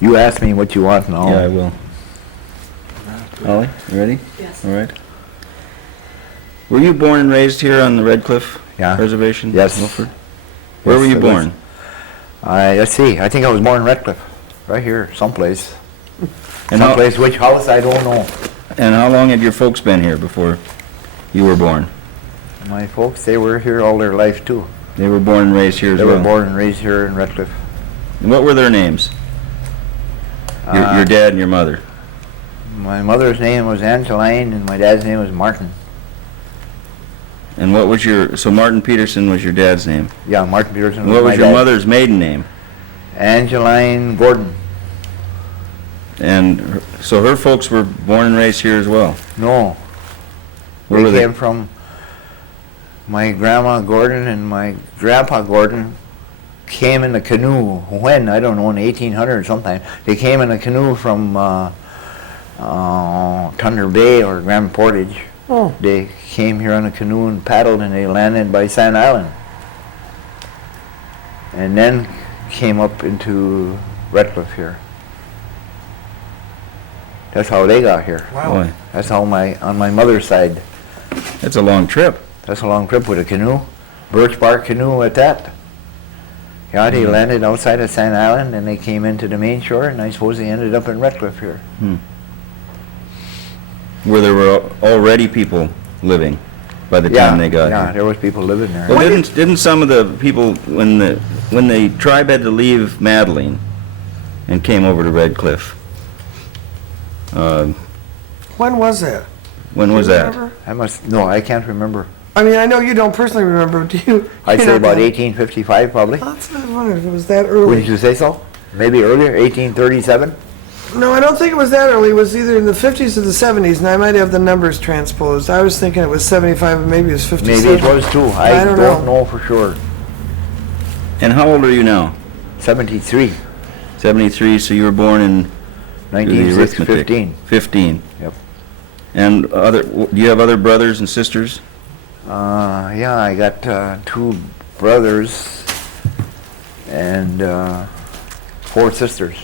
You ask me what you want now. Yeah, I will. Ollie, you ready? Yes. All right. Were you born and raised here on the Red Cliff Yeah. Reservation? Yes. Wilford? Where Yes, were you I was. born? Let's see. I think I was born in Redcliffe, right here, someplace. And how, Someplace, which house, I don't know. and how long had your folks been here before you were born? My folks, they were here all their life too. They were born and raised here as They well? were born and raised here in Redcliffe. And what were their names? Your dad and your mother? My mother's name was Angeline and my dad's name was Martin. And what was so Martin Peterson was your dad's name? Yeah, Martin Peterson And was what my was your dad. mother's maiden name? Angeline Gordon. And so her folks were born and raised here as well? No. Where were They they? came from my grandma Gordon and my grandpa Gordon came in a canoe. When? I don't know, in 1800 sometime. They came in a canoe from Thunder Bay or Grand Portage. Oh. They came here on a canoe and paddled and they landed by Sand Island. And then came up into Redcliffe here. That's how they got here. Boy, That's how on my mother's side. that's a long trip. That's a long trip with a canoe. Birch bark canoe at that. Yeah, they landed outside of Sand Island and they came into the main shore and I suppose they ended up in Redcliffe here. Where there were already people living by the time they got yeah, here. there was people living there. Well, didn't some of the people when the tribe had to leave Madeline and came over to Red Cliff? When was that? When was Do you that? remember? I can't remember. I mean, I know you don't personally remember, do you? I'd You're say not about gonna- 1855 probably. That's what I wondered if it was that Wouldn't early. you say so? Maybe earlier, 1837? No, I don't think it was that early. It was either in the 50s or the 70s, and I might have the numbers transposed. I was thinking it was 75, and maybe it was 57. Maybe it was too. I I don't don't know. know for sure. And how old are you now? 73, 73, so you were born in do the arithmetic. 1915. 15. Yep. And do you have other brothers and sisters? Yeah, I got two brothers and 4 sisters.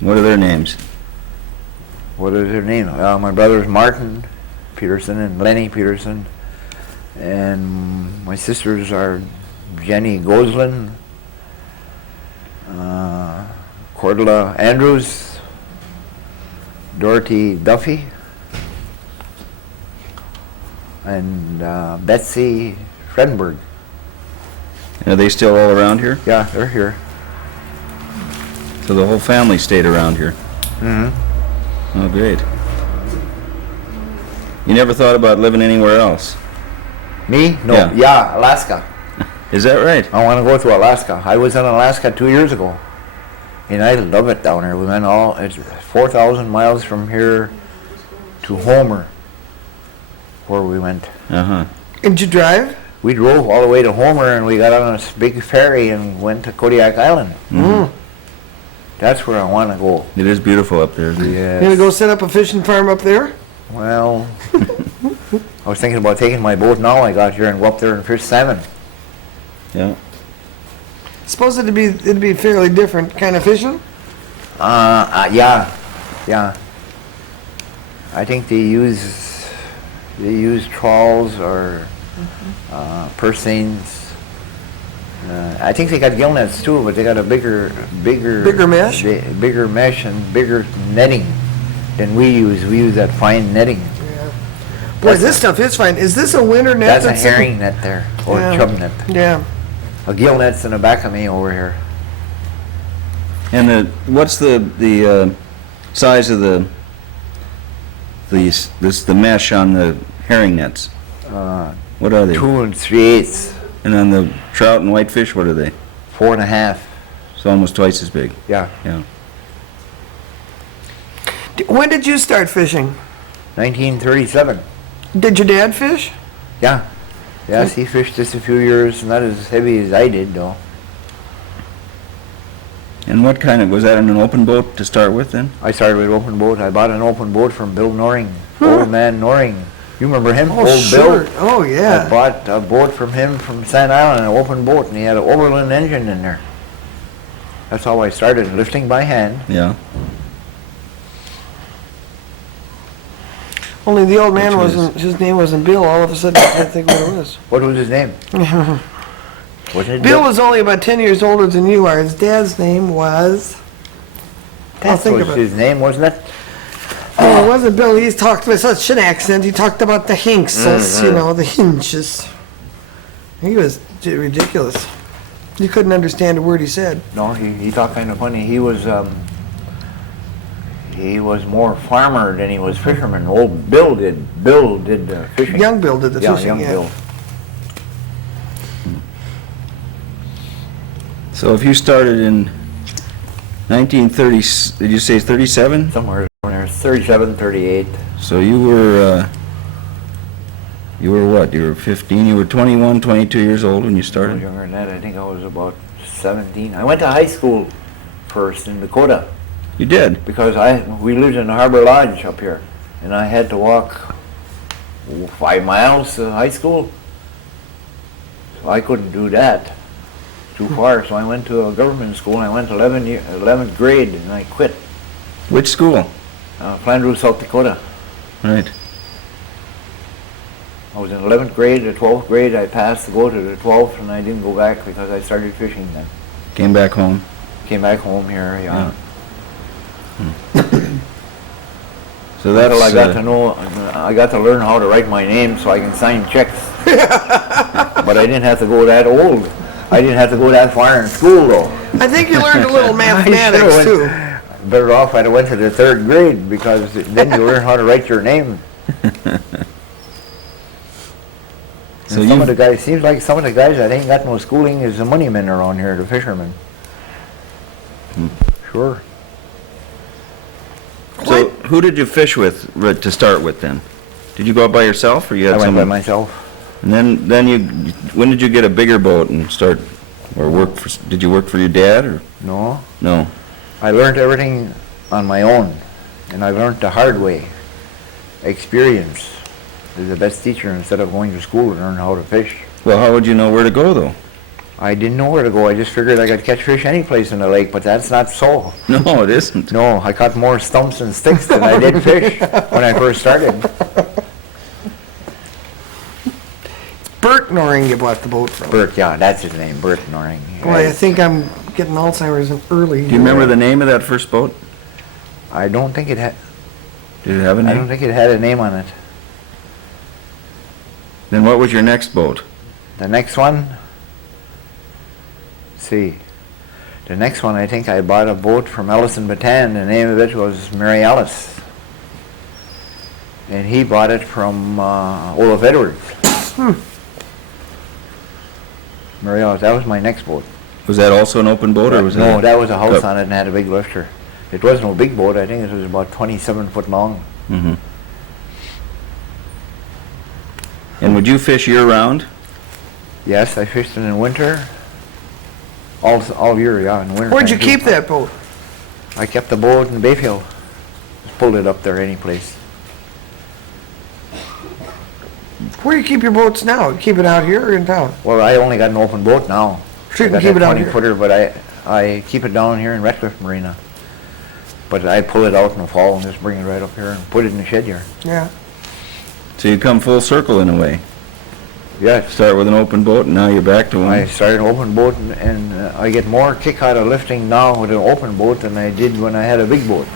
What are their names? What is their name? My brother's Martin Peterson and Lenny Peterson. And my sisters are Jenny Goslin, Cordula Andrews, Dorothy Duffy, and Betsy Fredenberg. Are they still all around here? Yeah, they're here. So the whole family stayed around here. Mm-hmm. Oh, great. You never thought about living anywhere else? Me? No. Yeah. Yeah, Alaska. Is that right? I want to go to Alaska. I was in Alaska 2 years ago, and I love it down there. We went it's 4,000 miles from here to Homer, where we went. Uh-huh. Did you drive? We drove all the way to Homer, and we got on a big ferry and went to Kodiak Island. Mm. That's where I want to go. It is beautiful up there, isn't it? Yes. You gonna go set up a fishing farm up there? Well, I was thinking about taking my boat now I got here and go up there and fish salmon. Yeah. Suppose it'd be fairly different kind of fishing. Yeah. I think they use trawls or purse seines. I think they got gill nets too, but they got a bigger mesh? bigger mesh and bigger netting than we use. We use that fine netting. Yeah. Boy, this stuff is fine. Is this a winter net? That's a herring net there, or Yeah. a chub net. Yeah. A gill net's in the back of me over here. And what's the size of the mesh on the herring nets? What are they? 2 3/8, And on the trout and whitefish, what are they? 4 1/2. It's almost twice as big. Yeah, Yeah. When did you start fishing? 1937. Did your dad fish? Yeah. Yes, he fished just a few years, not as heavy as I did though. And what kind of, was that on an open boat to start with then? I started with open boat. I bought an open boat from Bill Noring, old man Noring. You remember him? Oh, Old sure. Bill? Oh, I yeah. bought a boat from him from Sand Island, an open boat, and he had an Overland engine in there. That's how I started, lifting by hand. Yeah. Only the old man Which was- wasn't, his name wasn't Bill, all of a sudden I can't think what it was. What was his name? Wasn't it Bill was only about 10 years older than you are. His dad's name was, I'll That think was of it. his name, wasn't it? No, it wasn't Bill. He talked with such an accent. He talked about the Hinksels, you know, the hinges. He was ridiculous. You couldn't understand a word he said. No, he talked kind of funny. He was more farmer than he was fisherman. Old Bill did fishing. Young Bill did the Yeah, fishing, young yeah. Bill. So if you started in 1930, did you say 37? Somewhere around there, 37, 38. So you were what? You were 15, you were 21, 22 years old when you I was started? younger than that. I think I was about 17. I went to high school first in Dakota You did? because we lived in Harbor Lodge up here, and I had to walk 5 miles to high school. So I couldn't do that. Too far. So I went to a government school. And I went to 11th grade, and I quit. Which school? Flandreau, South Dakota. Right. I was in 11th grade, the 12th grade, I passed to go to the 12th, and I didn't go back because I started fishing then. Came back home. Came back home here, yeah. So that's, Until I got to know, I got to learn how to write my name so I can sign checks. But I didn't have to go that old. I didn't have to go that far in school though. I think you learned a little I mathematics sure too. went- Better off I'd have went to the 3rd grade because then you learn how to write your name. So And some of you, the guys, seems like some of the guys that ain't got no schooling is the money men around here, the fishermen. Sure. so who did you fish with to start with then? Did you go out by yourself or you I had went by someone? myself. And then you, when did you get a bigger boat and start, or work for, did you work for your dad or? No, No. I learned everything on my own, and I learned the hard way. Experience is the best teacher instead of going to school to learn how to fish. Well, how would you know where to go though? I didn't know where to go. I just figured I could catch fish any place in the lake, but that's not so. No, it isn't. No, I caught more stumps and sticks than I did fish when I first started. Bert Noring you bought the boat from. Bert, yeah, that's his name, Bert Noring. Boy, I think I'm getting Alzheimer's early. Do you remember the name of that first boat? I don't think it had. Did it have a I don't name? think it had a name on it. Then what was your next boat? The next one. Let's see. The next one, I think I bought a boat from Ellison Batan. The name of it was Mary Alice. And he bought it from Olaf Edwards. Mary Alice, that was my next boat. Was that also an open boat or was No, it? that was a house Cup. on it and had a big lifter. It was no big boat. I think it was about 27 foot long. Mm-hmm. And would you fish year round? Yes, I fished it in winter. All year, yeah, in winter. Where'd you time, too. keep that boat? I kept the boat in Bayfield. Just pulled it up there any place. Where do you keep your boats now? You keep it out here or in town? Well, I only got an open boat now. Sure, you I can got keep it that out 20 here. footer, but I keep it down here in Redcliffe Marina. But I pull it out in the fall and just bring it right up here and put it in the shed here. Yeah. So you come full circle in a way. Yes. Start with an open boat and now you're back to I one. started an open boat and I get more kick out of lifting now with an open boat than I did when I had a big boat.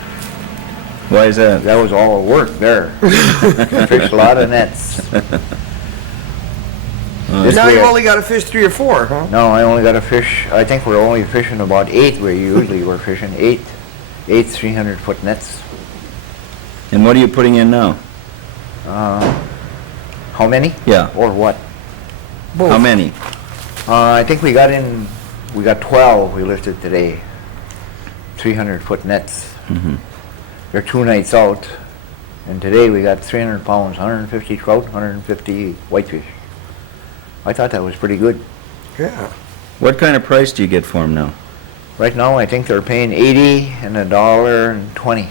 Why is that? That was all work there. Fished a lot of nets. This Now way you I- only got to fish 3 or 4, huh? No, I only got to fish, I think we're only fishing about 8 we usually were fishing, 8 300-foot nets. And what are you putting in now? How many? Yeah. Or what? How many? I think we got 12 we lifted today. 300-foot nets. Mhm. They're 2 nights out. And today we got 300 pounds, 150 trout, 150 whitefish. I thought that was pretty good. Yeah. What kind of price do you get for them now? Right now, I think they're paying 80 and $1.20.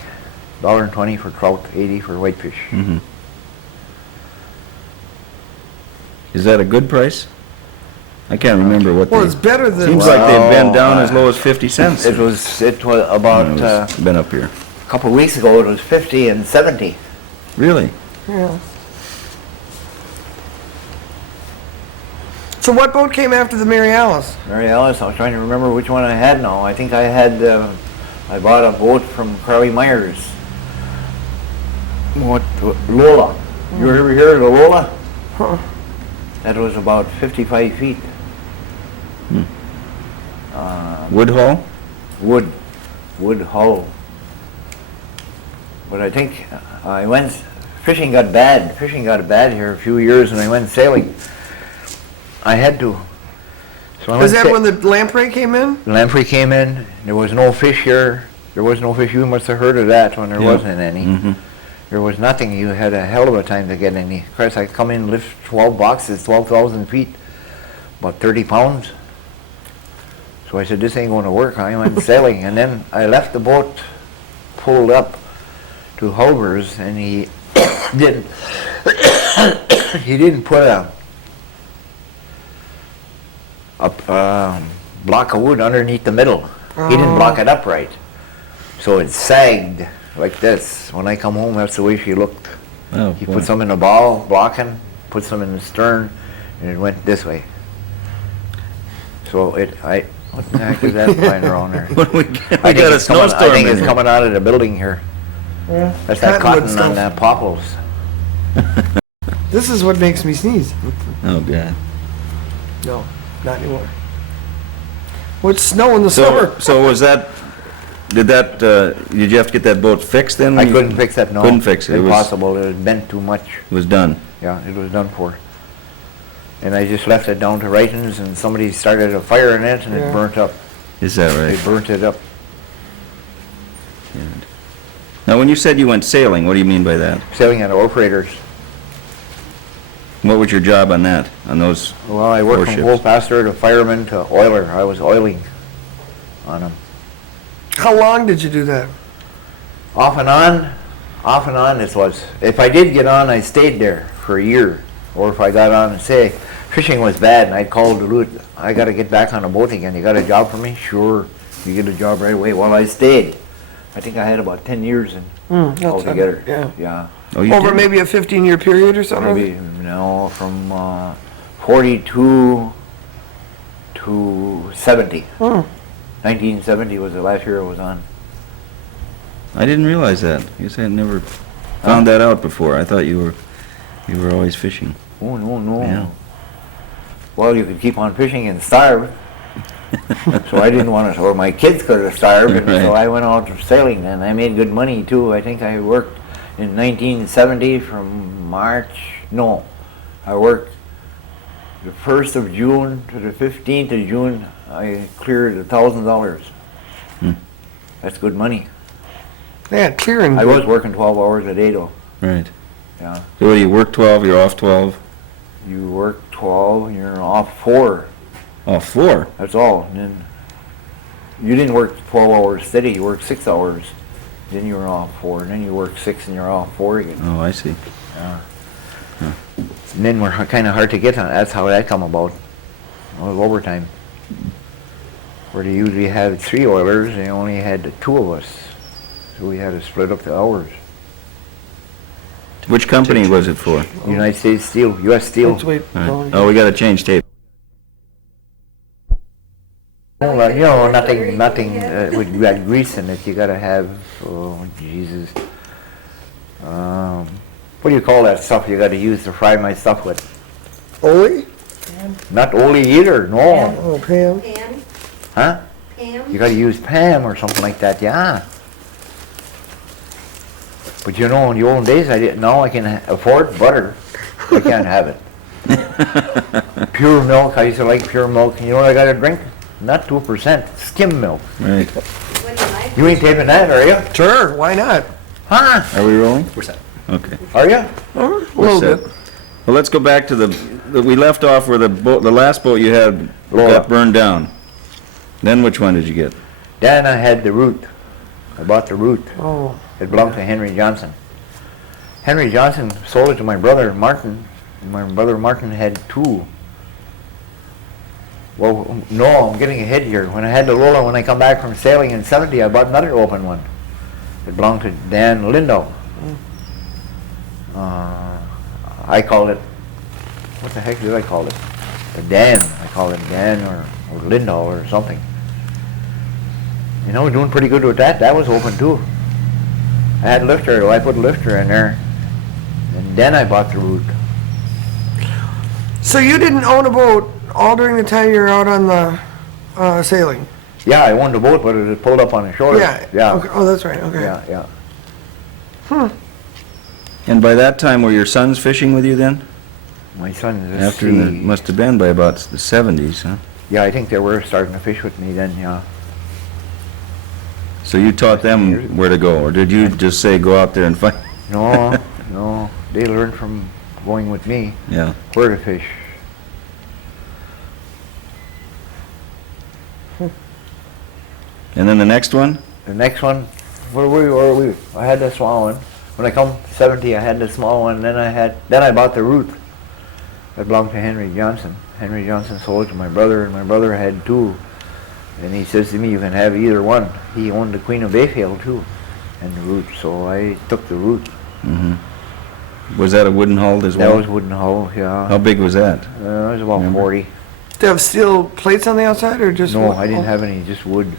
$1.20 for trout, 80 for whitefish. Is that a good price? I can't remember what Well, they, it's better than. seems like they've been down Well, as low as 50 cents. It was about, Been up here. a couple of weeks ago, it was 50 and 70. Really? Yeah. So what boat came after the Mary Alice? Mary Alice, I was trying to remember which one I had now. I think I had, I bought a boat from Carly Myers. Lola. You ever hear of the Lola? Huh. That was about 55 feet. Woodhull? Wood hull. But I think I went, fishing got bad here a few years and I went sailing. I had to. So I Was went that when the lamprey came in? Lamprey came in, there was no fish here. There was no fish. You must have heard of that when there Yeah. wasn't any. Mm-hmm. There was nothing. You had a hell of a time to get any. Of course, I come in, lift 12 boxes, 12,000 feet, about 30 pounds. So I said, this ain't going to work. I went sailing. And then I left the boat, pulled up to Hulber's, and he didn't, he didn't put a block of wood underneath the middle. He didn't block it upright. So it sagged like this. When I come home, that's the way she looked. Oh, He boy. put some in the bow, blocking, put some in the stern, and it went this way. So what the heck is that flying around there? What do we get? We I think got a it's coming, snowstorm I think in it's here. coming out of the building here. Yeah. That's that Cottonwood cotton on stuff. the popples. This is what makes me sneeze. Oh, God. No, not anymore. What's snow in the So, summer? so was that, did you have to get that boat fixed then? I couldn't fix that, no. Couldn't fix it. It was- Impossible, it was bent too much. It was done. Yeah, it was done for. And I just left it down to Wrighton's and somebody started a fire in it and Yeah. it burnt up. Is that They right? burnt it up. Now, when you said you went sailing, what do you mean by that? Sailing at operators. What was your job on that, on those? Well, I worked from Warships. Wolfmaster to fireman to oiler. I was oiling on them. How long did you do that? Off and on this was. If I did get on, I stayed there for a year. Or if I got on and say, fishing was bad and I'd call Duluth, I gotta get back on a boat again. You got a job for me? Sure. You get a job right away. Well, I stayed. I think I had about 10 years in That's altogether. Yeah. Yeah. Oh, you Over did? maybe a 15-year period or something? Maybe, from 42 to 70. 1970 was the last year I was on. I didn't realize that. I guess I had never found that out before. I thought you were always fishing. Oh, no. Yeah. Well, you could keep on fishing and starve. So I didn't want to, or my kids could have starved, and so Right. I went out sailing, and I made good money too. I think I worked in 1970 from I worked the 1st of June to the 15th of June. I cleared $1,000. That's good money. Yeah, clearing. I was working 12 hours a day though. Right. Yeah. So what, do you work 12, you're off 12? You work 12 and you're off 4. Oh, 4? That's all. And then you didn't work 12 hours steady. You worked 6 hours. Then you were off 4. And then you work 6 and you're off 4 again. Oh, I see. And then we're kind of hard to get on. That's how that come about. It was overtime. Where they usually had 3 oilers, they only had 2 of us. So we had to split up the hours. Which company was it for? United States Steel, U.S. Steel. Let's wait. All right. Oh, we gotta change tape. Well, nothing with that grease in it. You gotta have, oh Jesus. What do you call that stuff you gotta use to fry my stuff with? Oli? Not Oli either, no. Oh, Pam. Pam? Huh? Pam? You gotta use Pam or something like that, yeah. But in the old days I didn't. Now I can afford butter. I can't have it. Pure milk, I used to like pure milk. You know what I gotta drink? Not 2%, skim milk. Right. What do you like? You ain't taping that, are you? Sure, why not? Huh? Are we rolling? We're set. Okay. Are you? A little set. bit. Well, let's go back to we left off where the last boat you had Lola. got burned down. Then which one did you get? Then I had the root. I bought the root. Oh, It belonged to Henry Johnson. Henry Johnson sold it to my brother Martin. My brother Martin had 2 Well, no, I'm getting ahead here. When I had the Lola, when I come back from sailing in 70, I bought another open one. It belonged to Dan Lindow. I called it, what the heck did I call it? The Dan. I called it Dan or Lindow or something. You know, doing pretty good with that. That was open too. I had lifter, I put a lifter in there. And then I bought the root. So you didn't own a boat all during the time you were out on the sailing? Yeah, I owned the boat, but it was pulled up on the shore. Yeah. Yeah. Okay. Oh, that's right. Okay. Yeah, yeah. And by that time, were your sons fishing with you then? My son, After the, must have been by about the 70s, huh? yeah, I think they were starting to fish with me then, yeah. So you taught them where to go, or did you just say, go out there and find? No, no, they learned from going with me Yeah. where to fish. And then the next one? The next one, where were we? I had the small one. When I come 70, I had the small one. Then I bought the root. That belonged to Henry Johnson. Henry Johnson sold it to my brother, and my brother had two. And he says to me, you can have either one. He owned the Queen of Bayfield too, and the root. So I took the root. Mm-hmm. Was that a wooden hull as well? That was wooden hull, yeah. How big was that? It was about Remember? 40. Did they have steel plates on the outside or just No, wood? I didn't Oh. have any, just wood.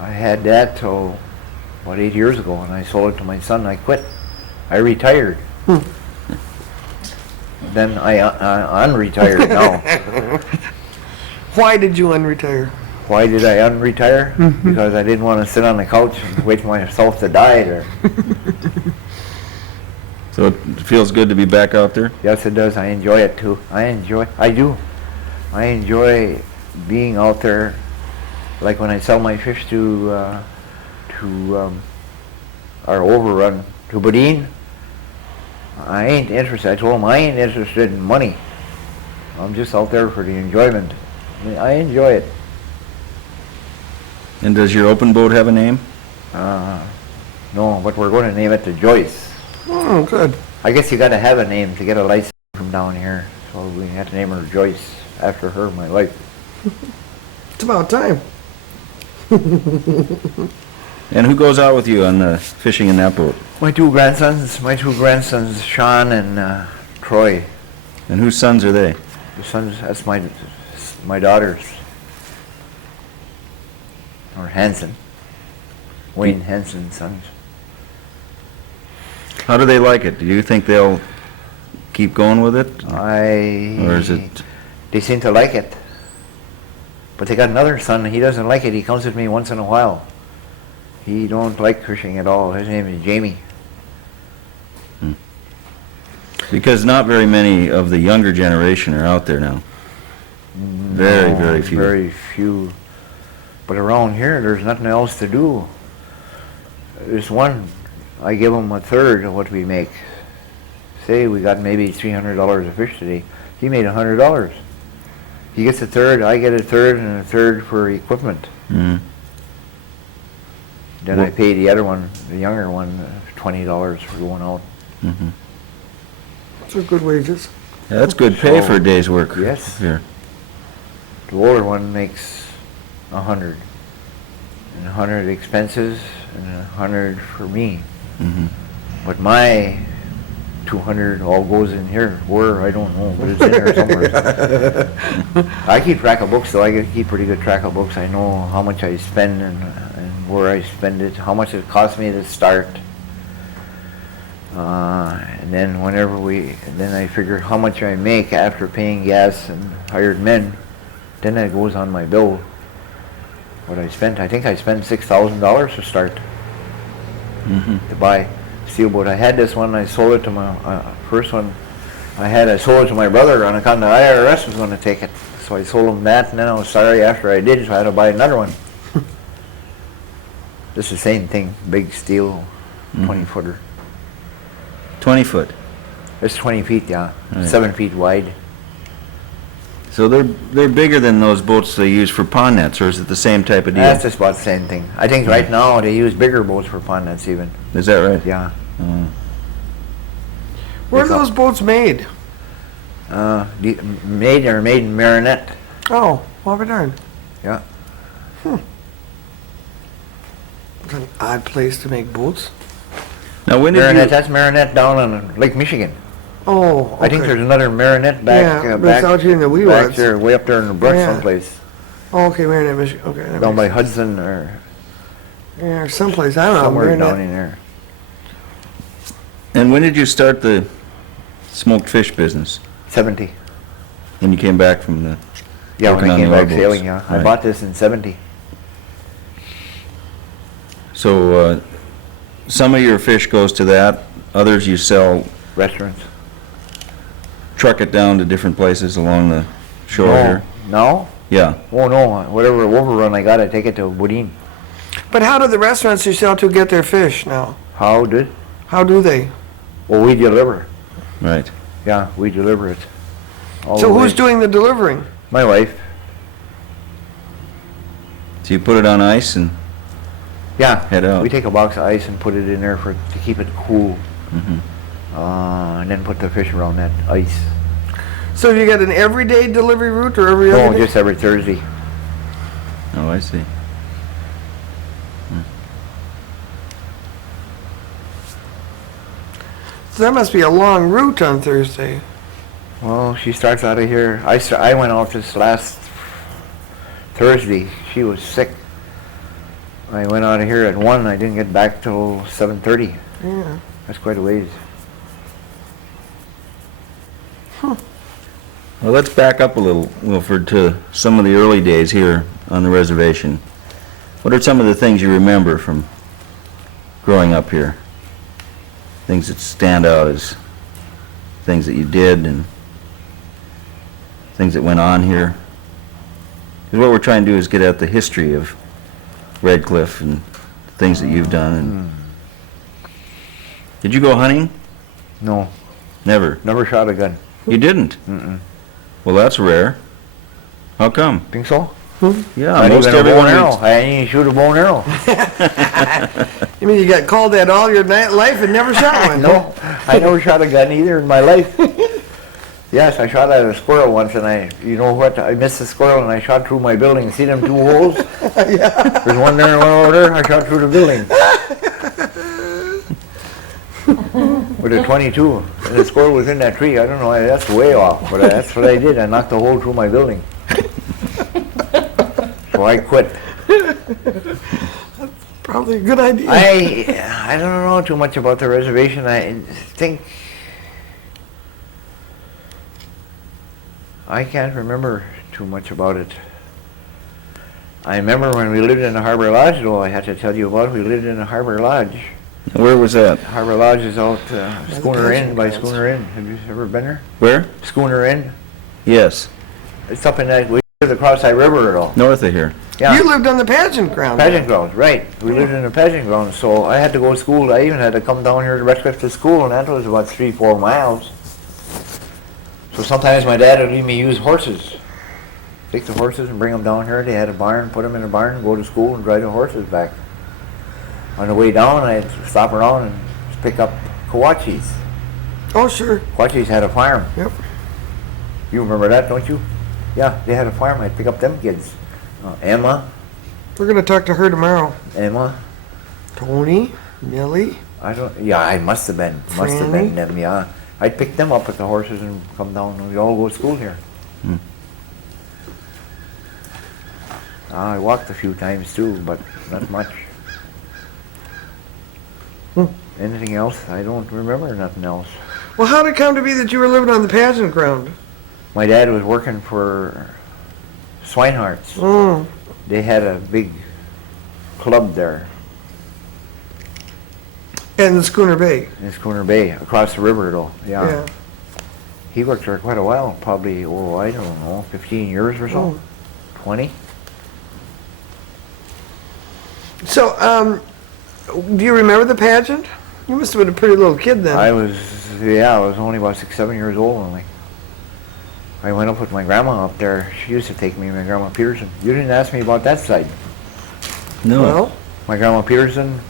I had that till about 8 years ago, and I sold it to my son. I quit. I retired. Then I unretired now. Why did you unretire? Why did I unretire? Because I didn't want to sit on the couch and wait for myself to die there. So it feels good to be back out there? Yes, it does. I enjoy it too. I do. I enjoy being out there. Like when I sell my fish to our overrun to Bodine, I ain't interested. I told him I ain't interested in money. I'm just out there for the enjoyment. I enjoy it. And does your open boat have a name? No, but we're going to name it the Joyce. Oh, good. I guess you got to have a name to get a license from down here. So we had to name her Joyce after her, my wife. It's about time. And who goes out with you on the fishing in that boat? My two grandsons, Sean and Troy. And whose sons are they? The sons, that's my daughters. Or Hanson. Wayne Hanson's sons. How do they like it? Do you think they'll keep going with it? Or is it? They seem to like it. But they got another son, he doesn't like it. He comes with me once in a while. He don't like fishing at all. His name is Jamie. Because not very many of the younger generation are out there now. Very, very few. Very few. But around here, there's nothing else to do. There's one, I give him a third of what we make. Say we got maybe $300 of fish today. He made $100. He gets a third, I get a third, and a third for equipment. Mm. Then I pay the other one, the younger one, $20 for going out. Mm-hmm. Those are good wages. Yeah, that's good pay So, for a day's work. yes. Here. The older one makes 100, and 100 expenses, and 100 for me. Mm-hmm. But my 200 all goes in here. Where, I don't know, but it's in there somewhere. I keep track of books, though. I keep pretty good track of books. I know how much I spend and where I spend it, how much it cost me to start. And then then I figure how much I make after paying gas and hired men. Then that goes on my bill. What I spent, I think I spent $6,000 to start. To buy steel boat. I had this one, I sold it to my, first one I sold it to my brother on account the IRS was going to take it. So I sold him that, and then I was sorry after I did, so I had to buy another one. This is the same thing, big steel, 20-footer. 20 foot. It's 20 feet, yeah, Right. 7 feet wide. So they're bigger than those boats they use for pond nets, or is it the same type of deal? That's just about the same thing. I think right now they use bigger boats for pond nets even. Is that right? Yeah. Where are those boats made? Made in Marinette. Oh, well, be darned. Yeah. It's an odd place to make boats. Now, when did Marinette, that's Marinette down on Lake Michigan. Oh, okay. I think there's another Marinette back, Yeah, but back, it's out here in the wee back woods. there, way up there in the brush Yeah. someplace. Oh, okay, Marinette, Michigan. Okay. that Down by makes- Hudson or Yeah, or someplace. I don't know. somewhere Marinette. down in there. and when did you start the smoked fish business? 70. When you came back from the... Yeah, Working when I on came the back oil boats. sailing, yeah. I Right. bought this in 70. So, some of your fish goes to that, others you sell, Restaurants. truck it down to different places along the shore No. here? No? Yeah. Oh, no. Whatever overrun I got, I take it to Boudin. But how do the restaurants you sell to get their fish now? How did? How do they? Well, we deliver. Right. Yeah, we deliver it. All So the who's way. doing the delivering? My wife. So you put it on ice and Yeah. head out? We take a box of ice and put it in there to keep it cool. Mhm. And then put the fish around that ice. So you got an everyday delivery route or every other No, day? just every Thursday. Oh, I see. So that must be a long route on Thursday. Well, she starts out of here. I went off this last Thursday. She was sick. I went out of here at 1. I didn't get back till 7:30. Yeah. That's quite a ways. Well, let's back up a little, Wilford, to some of the early days here on the reservation. What are some of the things you remember from growing up here? Things that stand out as things that you did and things that went on here? Because what we're trying to do is get at the history of Red Cliff and things that you've done. And did you go hunting? No, Never. never shot a gun. You didn't? Mm-mm. Well, that's rare. How come? Think so? Yeah, Not most even a bow and everyone arrow. reads- I ain't even shoot a bow and arrow. You mean you got called that all your life and never shot one? No, I never shot a gun either in my life. Yes, I shot at a squirrel once, and you know what? I missed the squirrel, and I shot through my building. See them 2 holes? There's one there and one over there. I shot through the building. With a 22. And the squirrel was in that tree. I don't know. That's way off, but that's what I did. I knocked a hole through my building. So I quit. Probably a good idea. I don't know too much about the reservation. I think I can't remember too much about it. I remember when we lived in the Harbor Lodge, though. I had to tell you about. We lived in the Harbor Lodge. Where was that? Harbor Lodge is out the Schooner Inn, pension by grounds. Schooner Inn. Have you ever been there? Where? Schooner Inn. Yes, It's up in that. We lived across that river at all. north of here. Yeah. You lived on the pageant ground. Pageant grounds, right. We lived in the pageant grounds, so I had to go to school. I even had to come down here to Red Cliff to school, and that was about 3-4 miles. So sometimes my dad would leave me use horses. Take the horses and bring them down here. They had a barn, put them in a barn, go to school and drive the horses back. On the way down, I'd stop around and pick up Kawachis. Oh, sure. Kawachis had a farm. Yep. You remember that, don't you? Yeah, they had a farm. I'd pick up them kids. Emma, We're going to talk to her tomorrow. Emma. Tony, Millie. Yeah, I must have been Franny? them, yeah. I'd pick them up with the horses and come down, and we all go to school here. Hmm. I walked a few times too, but not much. Anything else? I don't remember nothing else. Well, how did it come to be that you were living on the pageant ground? My dad was working for Swinehart's. Mm. They had a big club there And the Schooner Bay. in Schooner Bay, across the river though, Yeah. He worked there quite a while, probably, I don't know, 15 years or so, 20. So, do you remember the pageant? You must have been a pretty little kid then. I was only about 6, 7 years old only. I went up with my grandma up there. She used to take me, my grandma Peterson. You didn't ask me about that side. No. Well, My grandma Peterson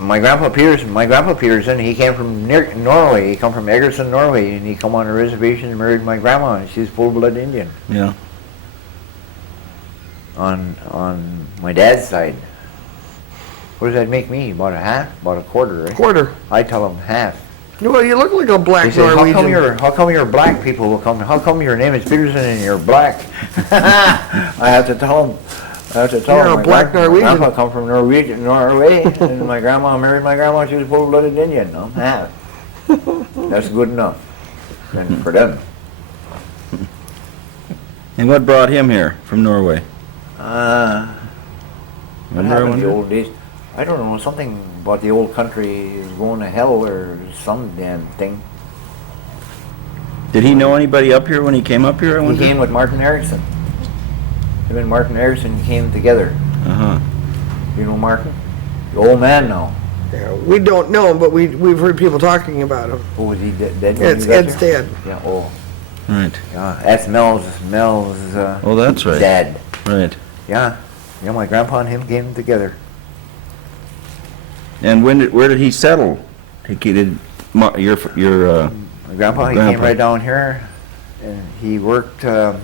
my grandpa Peterson, he came from Norway. He come from Egersund, Norway, and he come on a reservation and married my grandma, and she's full-blood Indian Yeah. on my dad's side. What does that make me? About a half? About a quarter, right? Quarter. I tell him half. Well, you look like a He black said, Norwegian. how come your black people will come? How come your name is Peterson and you're black? I have to tell him. You're a my black Norwegian. My grandpa come from Norway, and my grandma married my grandma. She was full-blooded Indian. I'm half. That's good enough. And for them. And what brought him here from Norway? What Remember, I happened in the wonder? old days? I don't know. Something about the old country is going to hell or some damn thing. Did he know anybody up here when he came up here? I He wonder? came with Martin Erickson. Him and Martin Erickson came together. Uh-huh. You know Martin? The old man now. Yeah, we don't know him, but we've heard people talking about him. Oh, was he dead? When It's you got Ed's there? dad. Yeah, oh. Right. Yeah, that's Mel's Oh, that's right. dad. Right. Yeah. Yeah, my grandpa and him came together. And where did he settle? Your My grandpa, he Grandpa. came right down here, and he worked in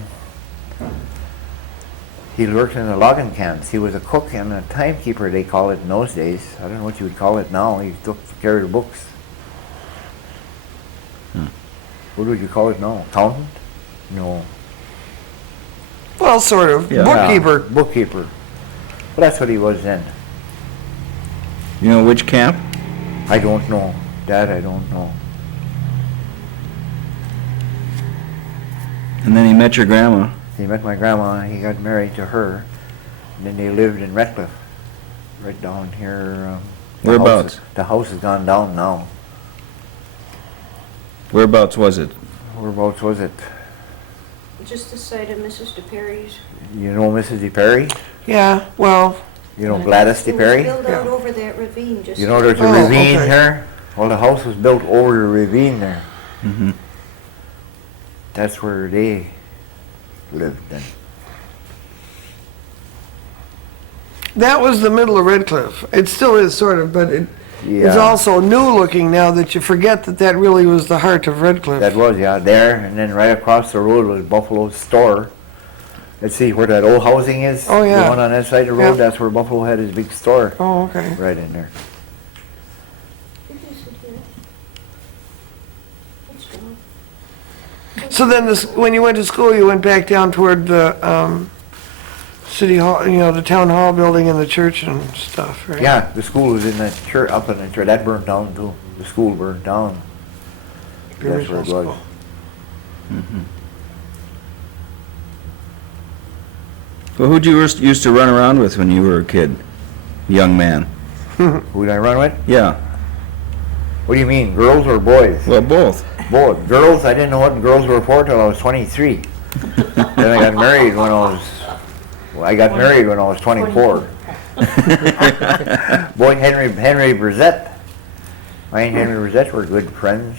the logging camps. He was a cook and a timekeeper, they call it in those days. I don't know what you would call it now. He took care of the books. What would you call it now? Accountant? No. Well, sort of. Yeah. Bookkeeper. Bookkeeper. Well, that's what he was then. you know which camp? I don't know. That I don't know. And then he met your grandma. He met my grandma, he got married to her, and then they lived in Redcliffe, right down here. Whereabouts? The house has gone down now. Whereabouts was it? Whereabouts was it? Just the side of Mrs. DePerry's. You know Mrs. DePerry? Yeah, well, You know Gladys DePerry? It was built out Yeah. over that ravine just. You know there's a Oh, ravine okay. here? Well, the house was built over the ravine there. Mm-hmm. That's where they lived then. that was the middle of Redcliffe. It still is sort of, but it's Yeah. also new looking now that you forget that really was the heart of Redcliffe. That was, yeah, there, and then right across the road was Buffalo's store. Let's see where that old housing is. Oh, yeah. The one on that side of the road, Yeah. that's where Buffalo had his big store, Oh, okay. right in there. It is here. It's gone. So then when you went to school, you went back down toward the city hall, the town hall building and the church and stuff, right? Yeah, the school was in that church, up in the church, that burned down too. The school burned down. The That's where original it was. school. Well, who'd you used to run around with when you were a kid? Young man. Who did I run with? Yeah. What do you mean, girls or boys? Well, both. Both. Girls, I didn't know what girls were for till I was 23. Then I got married when I was 24. Boy, Henry Brissett. I and Henry Brissett were good friends.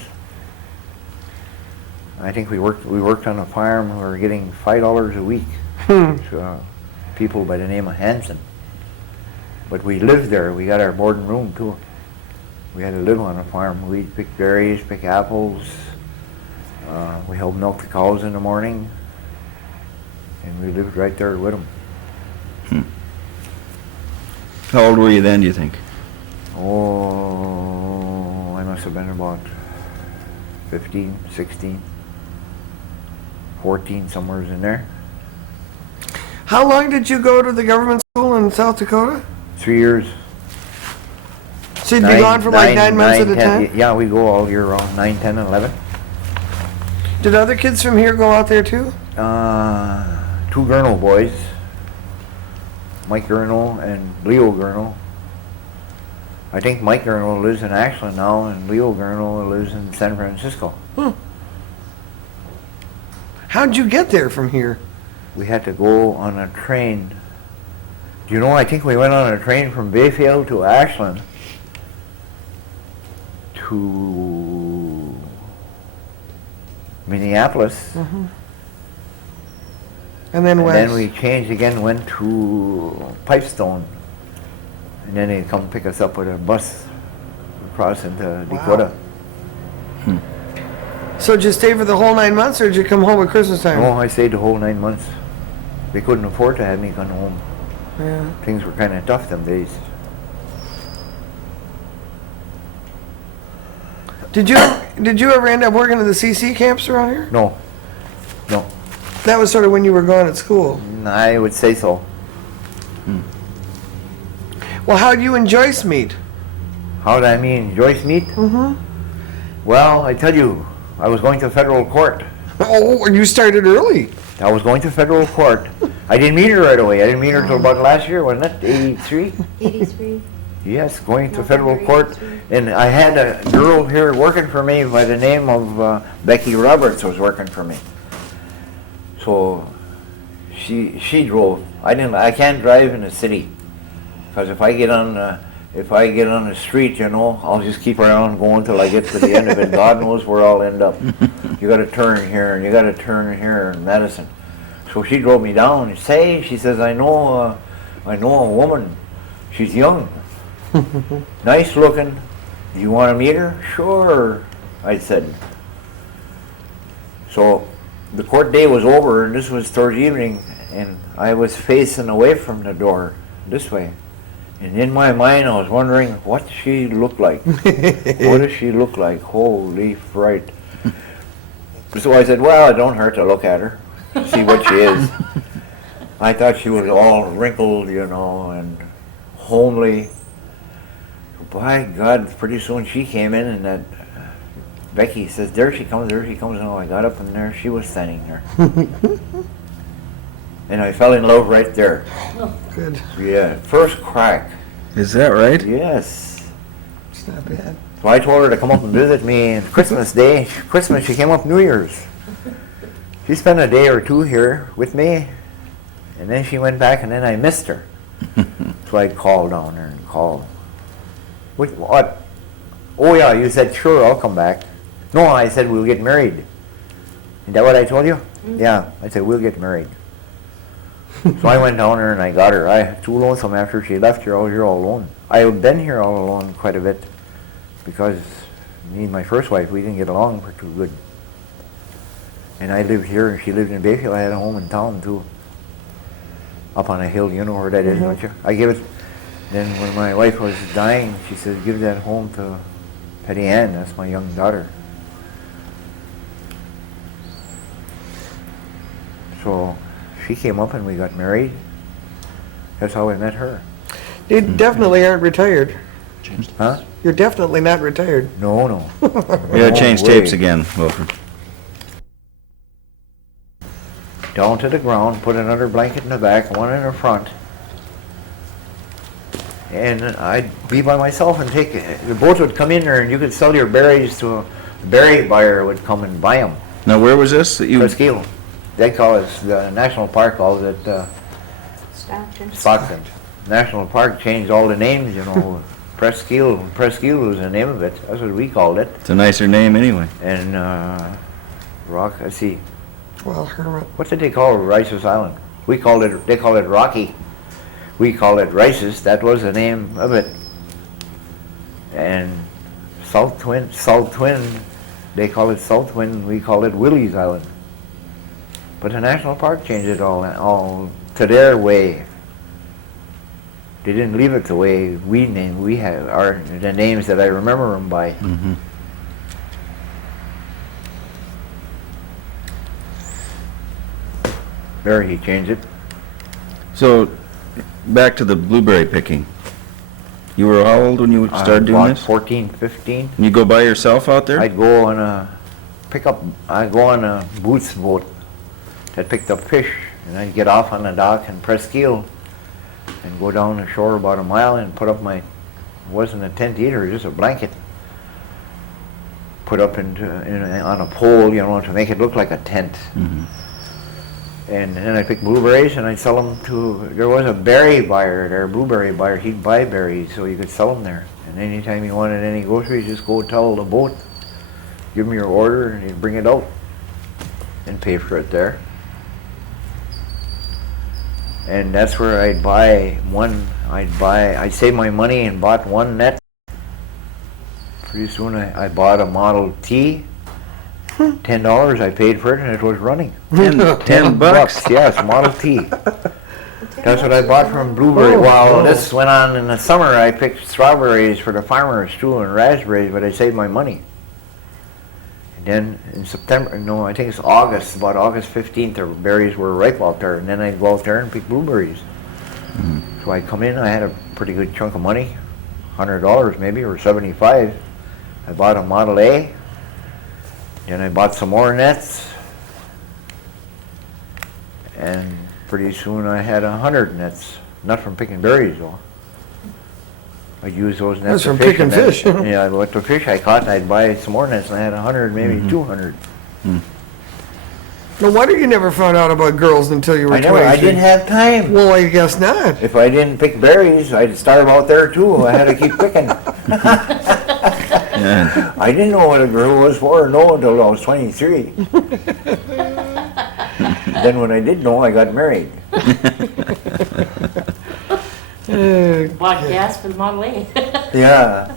I think we worked on a farm. We were getting $5 a week. To, people by the name of Hanson. But we lived there. We got our board and room too. We had to live on a farm. We'd pick berries, pick apples. We helped milk the cows in the morning. And we lived right there with them. How old were you then, do you think? Oh, I must have been about 15, 16, 14, somewhere in there. How long did you go to the government school in South Dakota? 3 years. So you'd be gone for like 9 months at a 10, time? Yeah, we go all year round, 9, 10, and 11. Did other kids from here go out there too? 2 Gurnall boys, Mike Gurnall and Leo Gurnall. I think Mike Gurnall lives in Ashland now, and Leo Gurnall lives in San Francisco. How'd you get there from here? We had to go on a train. Do you know, I think we went on a train from Bayfield to Ashland to Minneapolis. And then And west? then we changed again, went to Pipestone. And then they'd come pick us up with a bus across into Dakota. So did you stay for the whole 9 months, or did you come home at Christmas time? No, I stayed the whole 9 months. They couldn't afford to have me come home. Yeah. Things were kind of tough them days. Did you ever end up working at the CC camps around here? No. That was sort of when you were going at school. I would say so. Well, how do you and Joyce meet? How did I mean Joyce meet? Mm-hmm. Well, I tell you, I was going to federal court. Oh, you started early. I was going to federal court. I didn't meet her right away. I didn't meet her until about last year, wasn't it? 83? 83. Yes, going to November federal court. 83. And I had a girl here working for me by the name of Becky Roberts was working for me. So she drove. I can't drive in the city, because if I get on the street, you know, I'll just keep on going till I get to the end of it. God knows where I'll end up. You got to turn here and you got to turn here in Madison. So she drove me down and she says, I know a woman. She's young, nice looking. Do you want to meet her? Sure, I said. So the court day was over, and this was towards evening, and I was facing away from the door this way. And in my mind, I was wondering what she looked like. What does she look like? Holy fright. So I said, well, it don't hurt to look at her, see what she is. I thought she was all wrinkled, you know, and homely. By God, pretty soon she came in, and that Becky says, there she comes, there she comes. And I got up, and there she was standing there. And I fell in love right there. Good. Yeah, first crack. Is that right? Yes. It's not bad. So I told her to come up and visit me on Christmas Day. Christmas, she came up New Year's. She spent a day or two here with me, and then she went back, and then I missed her. So I called down there and called. What? Oh yeah, you said, sure, I'll come back. No, I said, we'll get married. Is that what I told you? Mm-hmm. Yeah, I said, we'll get married. So I went down there and I got her. I too lonesome after she left here. I was here all alone. I had been here all alone quite a bit because me and my first wife, we didn't get along too good. And I lived here and she lived in Bayfield. I had a home in town too. Up on a hill, you know where that is, don't you? I gave it, then when my wife was dying, she said, give that home to Petty Ann, that's my young daughter. So she came up and we got married. That's how I met her. You definitely aren't retired. Huh? You're definitely not retired. No. We gotta change No way. tapes again, Wilford. Down to the ground, put another blanket in the back, one in the front. And I'd be by myself and take, the boat would come in there and you could sell your berries to a berry buyer would come and buy them. Now, where was this? That you? Presqu'île. They call it, the National Park calls it Stockton. National Park changed all the names, you know. Presqu'île was the name of it. That's what we called it. It's a nicer name anyway. And let's see, Well, Hermit. what did they call Rice's Island? They call it Rocky. We call it Rice's. That was the name of it. And Salt Twin, they call it Salt Twin. We call it Willie's Island. But the National Park changed it all to their way. They didn't leave it the way we named. We have the names that I remember them by. Mm-hmm. There, he changed it. So, back to the blueberry picking. You were how old when you started doing About this? 14, 15. And you go by yourself out there? I'd go on a Boots boat that picked up fish, and I'd get off on the dock in Presqu'île and go down the shore about a mile and put up it wasn't a tent either, just a blanket. Put up on a pole, you know, to make it look like a tent. Mm-hmm. And then I picked blueberries and I'd sell them there was a berry buyer there, blueberry buyer, he'd buy berries so you could sell them there. And anytime you wanted any groceries, just go tell the boat, give him your order and he'd bring it out and pay for it there. And that's where I'd save my money and bought one net. Pretty soon I bought a Model T. $10 I paid for it and it was running. 10 bucks? Yes, Model T. That's what I bought from Blueberry. Well, this went on in the summer. I picked strawberries for the farmers too and raspberries, but I saved my money. And then in September, no, I think it's August, about August 15th, the berries were ripe out there. And then I'd go out there and pick blueberries. So I come in, I had a pretty good chunk of money, $100 maybe, or 75. I bought a Model A. Then I bought some more nets. And pretty soon I had 100 nets. Not from picking berries though. I'd use those nets That's to from fish. picking And then- fish. Yeah, but the fish I caught, I'd buy some more nets and I had 100, maybe 200. No wonder you never found out about girls until you were 23. I didn't have time. Well, I guess not. If I didn't pick berries, I'd starve out there too. I had to keep picking. Yeah. I didn't know what a girl was for, no, until I was 23. Then when I did know, I got married. Bought gas for the Model A. Yeah.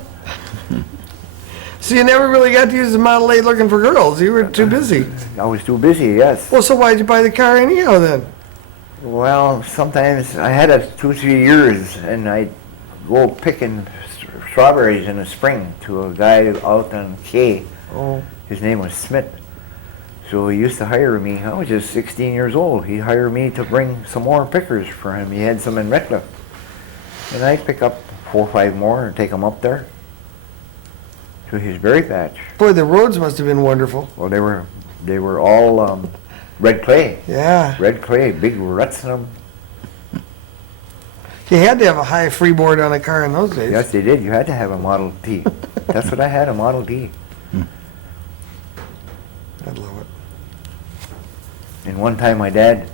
So you never really got to use the Model A looking for girls. You were too busy. I was too busy, yes. Well, so why'd you buy the car anyhow then? Well, sometimes I had it 2-3 years, and I'd go picking strawberries in the spring to a guy out on K. Oh. His name was Smith. So he used to hire me. I was just 16 years old. He'd hire me to bring some more pickers for him. He had some in Redcliffe. And I'd pick up 4 or 5 more and take them up there to his berry patch. Boy, the roads must have been wonderful. Well, they were all red clay. Yeah. Red clay, big ruts in them. You had to have a high freeboard on a car in those days. Yes, they did. You had to have a Model T. That's what I had, a Model T. I'd love it. And one time my dad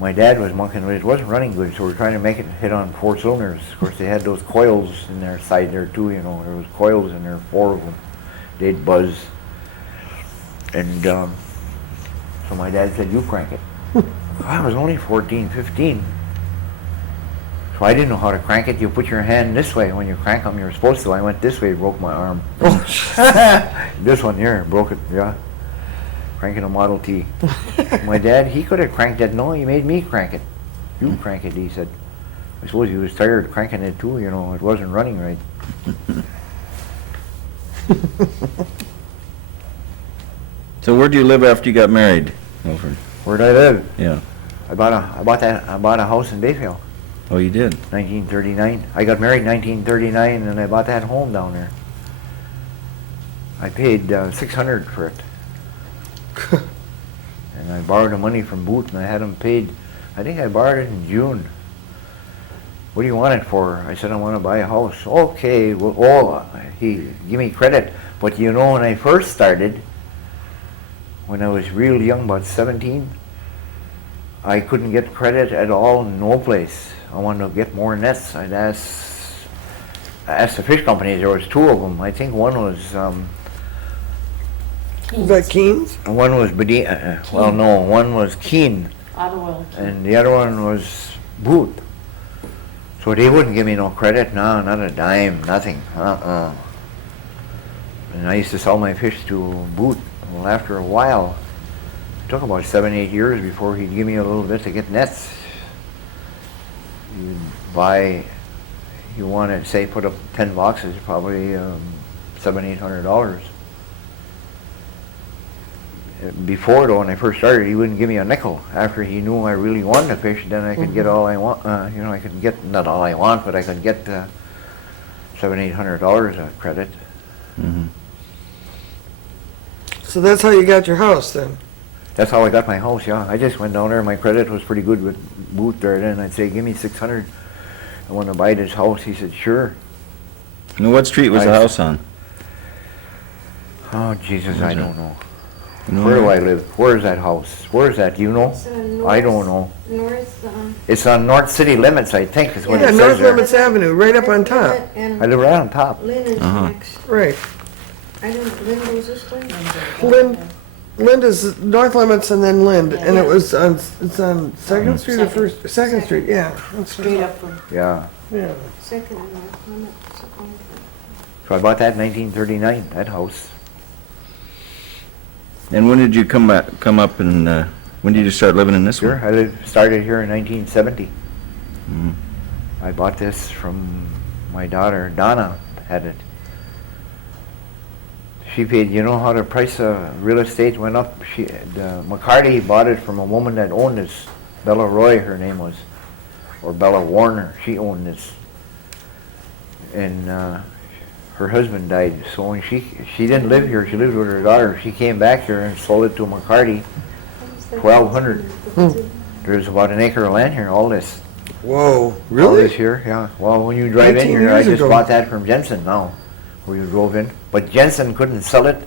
was mucking with it. It wasn't running good, so we're trying to make it hit on 4 cylinders. Of course, they had those coils in their side there too, you know. There was coils in there, 4 of them. They'd buzz. And so my dad said, you crank it. I was only 14, 15. So I didn't know how to crank it. You put your hand this way when you crank them. You're supposed to. I went this way, broke my arm. This one here, broke it, yeah. Cranking a Model T. My dad, he could have cranked it. No, he made me crank it. You crank it, he said. I suppose he was tired of cranking it too, you know. It wasn't running right. So where'd you live after you got married, Wilford? Where'd I live? Yeah. I bought a house in Bayfield, Oh, you did? 1939. I got married in 1939, and I bought that home down there. I paid $600 for it. And I borrowed the money from Boot, and I had him paid. I think I borrowed it in June. What do you want it for? I said, I want to buy a house. Okay, well, he give me credit. But you know, when I first started, when I was real young, about 17, I couldn't get credit at all, no place. I wanted to get more nets. I asked the fish companies. There was 2 of them. I think one was Is that Keen's? one was well, no, one was Keen, Ottawa. and the other one was Boot. So they wouldn't give me no credit. No, not a dime, nothing. And I used to sell my fish to Boot. Well, after a while, it took about 7-8 years before he'd give me a little bit to get nets. You want to say put up 10 boxes, probably $700-800. Before though, when I first started, he wouldn't give me a nickel. After he knew I really wanted to fish, then I could get all I want. I could get not all I want, but I could get $700-800 of credit. Mm-hmm. So that's how you got your house then? That's how I got my house. Yeah, I just went down there. My credit was pretty good with Boot there. Then I'd say, give me $600. I want to buy this house. He said, sure. Now, what street was the house on? Oh Jesus, I don't know. You know Where do where? I live? Where is that house? Where is that? Do you know? It's I don't know. North, It's on North City limits, I think, is what Yeah, it North says there. Limits Avenue, right up on top. I And live right on top. Lynn is Uh-huh. next. Right. I don't, Lynn goes this way? Lynn, Lind is north limits and then Lind, and it's on Second Street or First, Second Street, yeah. That's Straight up from, Yeah. Yeah. Second and north limit, something like that. So I bought that in 1939, that house. And when did you come up and, when did you start living in this Sure, one? started here in 1970. Mhm. I bought this from my daughter, Donna, had it. She paid, you know how the price of real estate went up? McCarty bought it from a woman that owned this, Bella Roy, her name was, or Bella Warner, she owned this. And her husband died, so when she didn't live here, she lived with her daughter. She came back here and sold it to McCarty, 1,200. There's about an acre of land here, all this. Whoa, All really? this here, yeah. Well, when you drive in 18 here, I years just ago. bought that from Jensen now, where you drove in. But Jensen couldn't sell it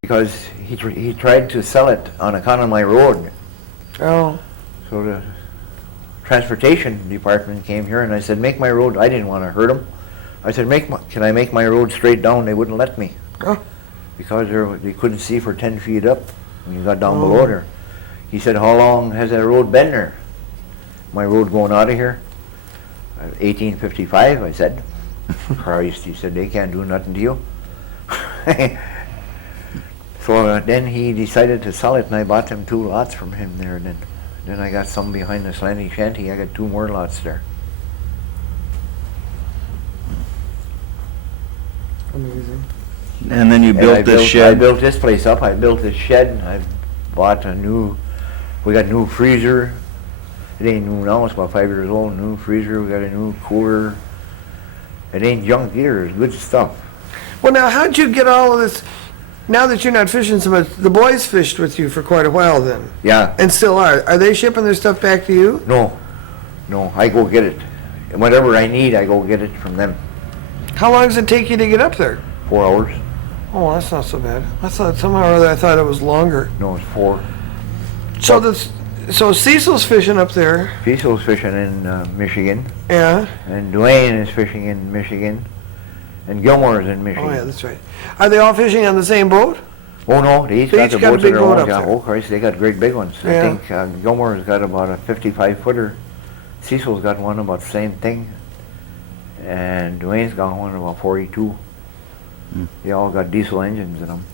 because he tried to sell it on account of my road. Oh, So the transportation department came here and I said, make my road, I didn't want to hurt them. I said, can I make my road straight down? They wouldn't let me. Oh. Because they couldn't see for 10 feet up when you got down below there. He said, how long has that road been there? My road going out of here? 1855, I said. Christ, he said, they can't do nothing to you. So then he decided to sell it and I bought them 2 lots from him there. And then I got some behind the slanty shanty. I got 2 more lots there. amazing. And then you And built this I shed? built this place up. I built this shed. I bought we got a new freezer. It ain't new now, it's about 5 years old. New freezer, we got a new cooler. It ain't junk either, it's good stuff. Well, now, how'd you get all of this, now that you're not fishing so much, the boys fished with you for quite a while then, Yeah, and still are. Are they shipping their stuff back to you? no, I go get it. Whatever I need, I go get it from them. How long does it take you to get up there? 4 hours. Oh, that's not so bad. I thought somehow or other, I thought it was longer. No, it's 4. So Cecil's fishing up there, Cecil's fishing in Michigan, yeah. and Dwayne is fishing in Michigan, and Gilmore's in Michigan. Oh, yeah, that's right. Are they all fishing on the same boat? Oh, no, they each They got each their got a boats big of their boat own. up Yeah, there. oh, Christ, they got great big ones. Yeah. I think Gilmore's got about a 55-footer. Cecil's got one about the same thing. And Dwayne's got one about 42. Hmm. They all got diesel engines in them.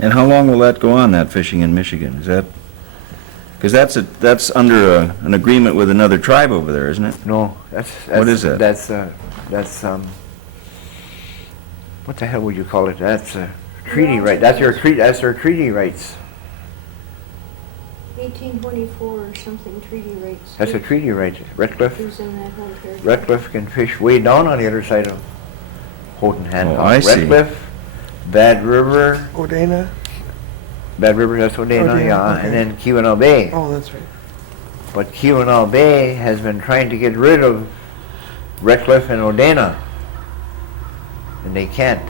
And how long will that go on, that fishing in Michigan? Is that, because that's under an agreement with another tribe over there, isn't it? No, What is that? That's what the hell would you call it? That's treaty right. That's their treaty rights. 1824 or something, treaty rights. That's a treaty right. Redcliffe. Who's in that whole paragraph? Redcliffe can fish way down on the other side of Houghton Hancock. I see. Redcliffe, Bad River, Odana? that's Odena, Odena, yeah, okay. and then Keweenaw Bay. Oh, that's right. But Keweenaw Bay has been trying to get rid of Redcliffe and Odena. And they can't,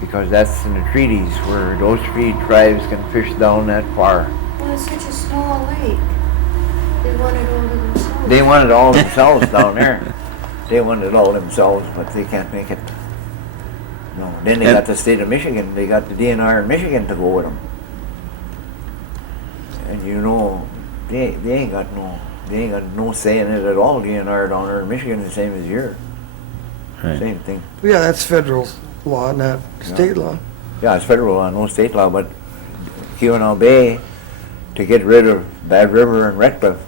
because that's in the treaties where those 3 tribes can fish down that far. Well, it's such a small lake. They want it all to themselves. They want it all themselves down there. They want it all themselves, but they can't make it. No. Then they And- got the state of Michigan. They got the DNR in Michigan to go with them. And you know, they ain't got no say in it at all. DNR down there in Michigan is the same as here. Right. Same thing. Yeah, that's federal law, not state law. Yeah, it's federal law, no state law, but Keweenaw Bay, to get rid of Bad River and Redcliffe,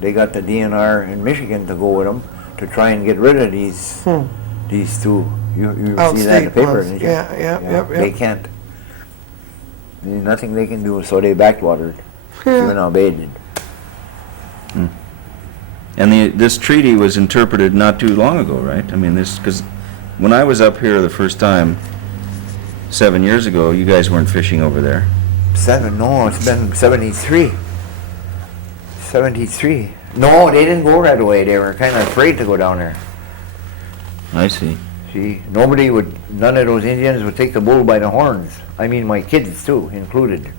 they got the DNR in Michigan to go with them to try and get rid of these 2. You see that in the Outstate paper, ones. didn't you? Yeah. They can't. There's nothing they can do, so they backwatered. Keweenaw Bay did. And this treaty was interpreted not too long ago, right? I mean, because when I was up here the first time, 7 years ago, you guys weren't fishing over there. 7, no, it's been 73. 73. No, they didn't go right away. They were kind of afraid to go down there. I see. See, none of those Indians would take the bull by the horns. I mean, my kids too, included.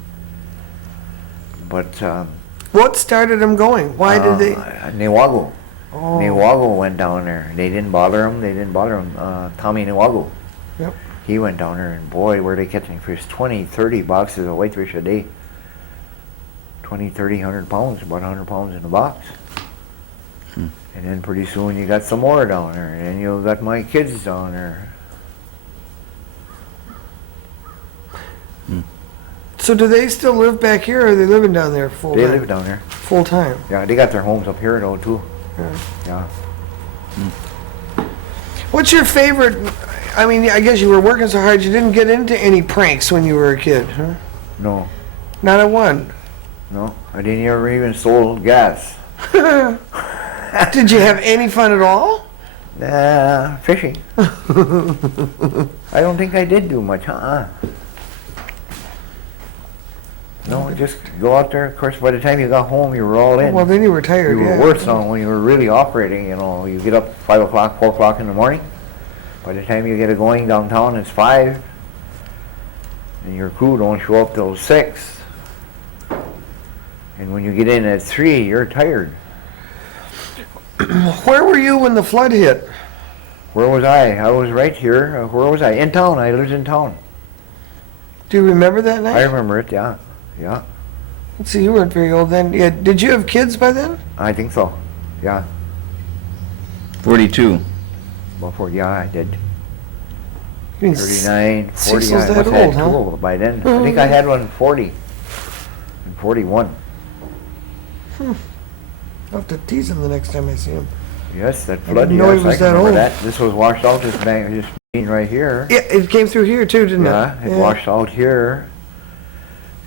But, What started them going? Why did they? Newago. Oh, Niwago went down there. They didn't bother him. Tommy Niwago. Yep. He went down there, and boy, were they catching fish. 20, 30 boxes of whitefish a day. 20, 30, 100 pounds, about 100 pounds in a box. And then pretty soon you got some more down there, and then you got my kids down there. So do they still live back here, or are they living down there full They time? live down there. Full time. Yeah, they got their homes up here though too. Yeah. Yeah. What's your favorite? I mean, I guess you were working so hard you didn't get into any pranks when you were a kid, huh? No, Not a one. no, I didn't ever even sold gas. Did you have any fun at all? Fishing. I don't think I did do much, No, just go out there. Of course, by the time you got home, you were all in. Well, then you were tired. You were Yeah. worse on when you were really operating, you know. You get up 5 o'clock, 4 o'clock in the morning. By the time you get it going downtown, it's 5. And your crew don't show up till 6. And when you get in at 3, you're tired. Where were you when the flood hit? Where was I? I was right here. Where was I? In town. I lived in town. Do you remember that night? I remember it, yeah. Yeah, Let's see, you weren't very old then. Yeah. Did you have kids by then? I think so. Yeah. 42. Before, yeah, I did. You mean 39, 40, Cecil's I that must have had old, huh? 2 of them by then. I think I had one 40 and 41. I'll have to tease him the next time I see him. Yes, that flood, didn't know he yes, was I can that remember old. that. This was washed out, this being right here. Yeah, it came through here too, didn't Yeah, it? it washed out here.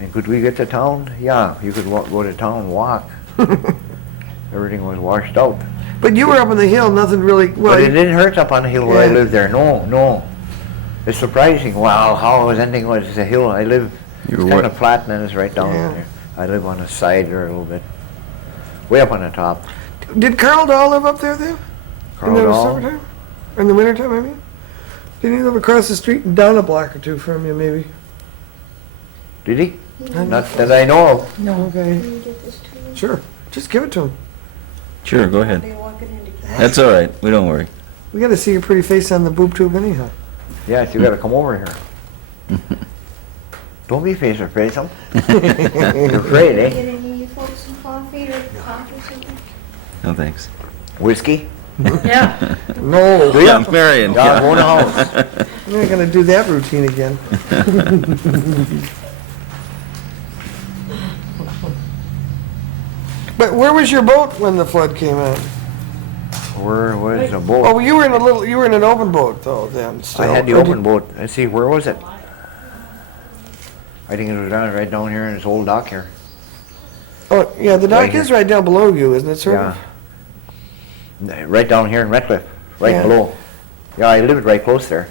And could we get to town? Yeah, you could go to town and walk. Everything was washed out. But you were up on the hill, nothing really, well, But it didn't hurt up on the hill where I Yeah. lived there. No, no. It's surprising. Wow, how was anything was the hill? I live, You it's were kind what- of flat and then it's right down Yeah. there. I live on the side there a little bit. Way up on the top. did Carl Dahl live up there then? Carl In the Dahl. summertime? In the wintertime, I mean? Didn't he live across the street and down a block or two from you, maybe? Did he? Not that I know of. No. Okay, Can you get this to me? sure. Just give it to him. Sure, go ahead. They walking into camp. That's all right. We don't worry. We gotta see your pretty face on the boob tube anyhow. Yes, you gotta come over here. Don't be face or face him. You're afraid, eh? Get any of you folks some coffee or coffee or something? No, thanks. Whiskey? Yeah. No, Yeah, Marion. Yeah, go in the house. we're not gonna do that routine again. But where was your boat when the flood came in? Where was the Oh, boat? well, you were in an open boat though then, I still. had the Or did- open boat. Let's see, where was it? I think it was right down here in this old dock here. Oh, yeah, the dock Right here. is right down below you, isn't it, sir? Yeah. Right down here in Redcliffe, right Yeah. below. Yeah, I lived right close there.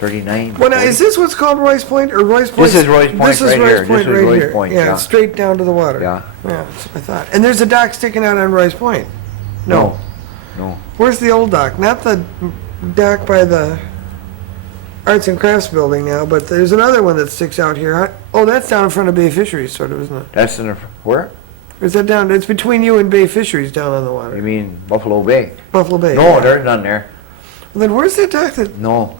39. Well, now, 40. is this what's called Royce Point or Royce Point? This is Royce Point This is right Royce here. Point This is right Royce here. Point, Yeah, yeah. straight down to the water. Yeah. Yeah, that's what I thought. And there's a dock sticking out on Royce Point. No. Where's the old dock? Not the dock by the Arts and Crafts building now, but there's another one that sticks out here. Oh, that's down in front of Bay Fisheries, sort of, isn't it? That's in the, where? Is that down, it's between you and Bay Fisheries down on the You water? mean Buffalo Bay? Buffalo Bay. No, yeah. there's none there. Well, then where's that dock that, No.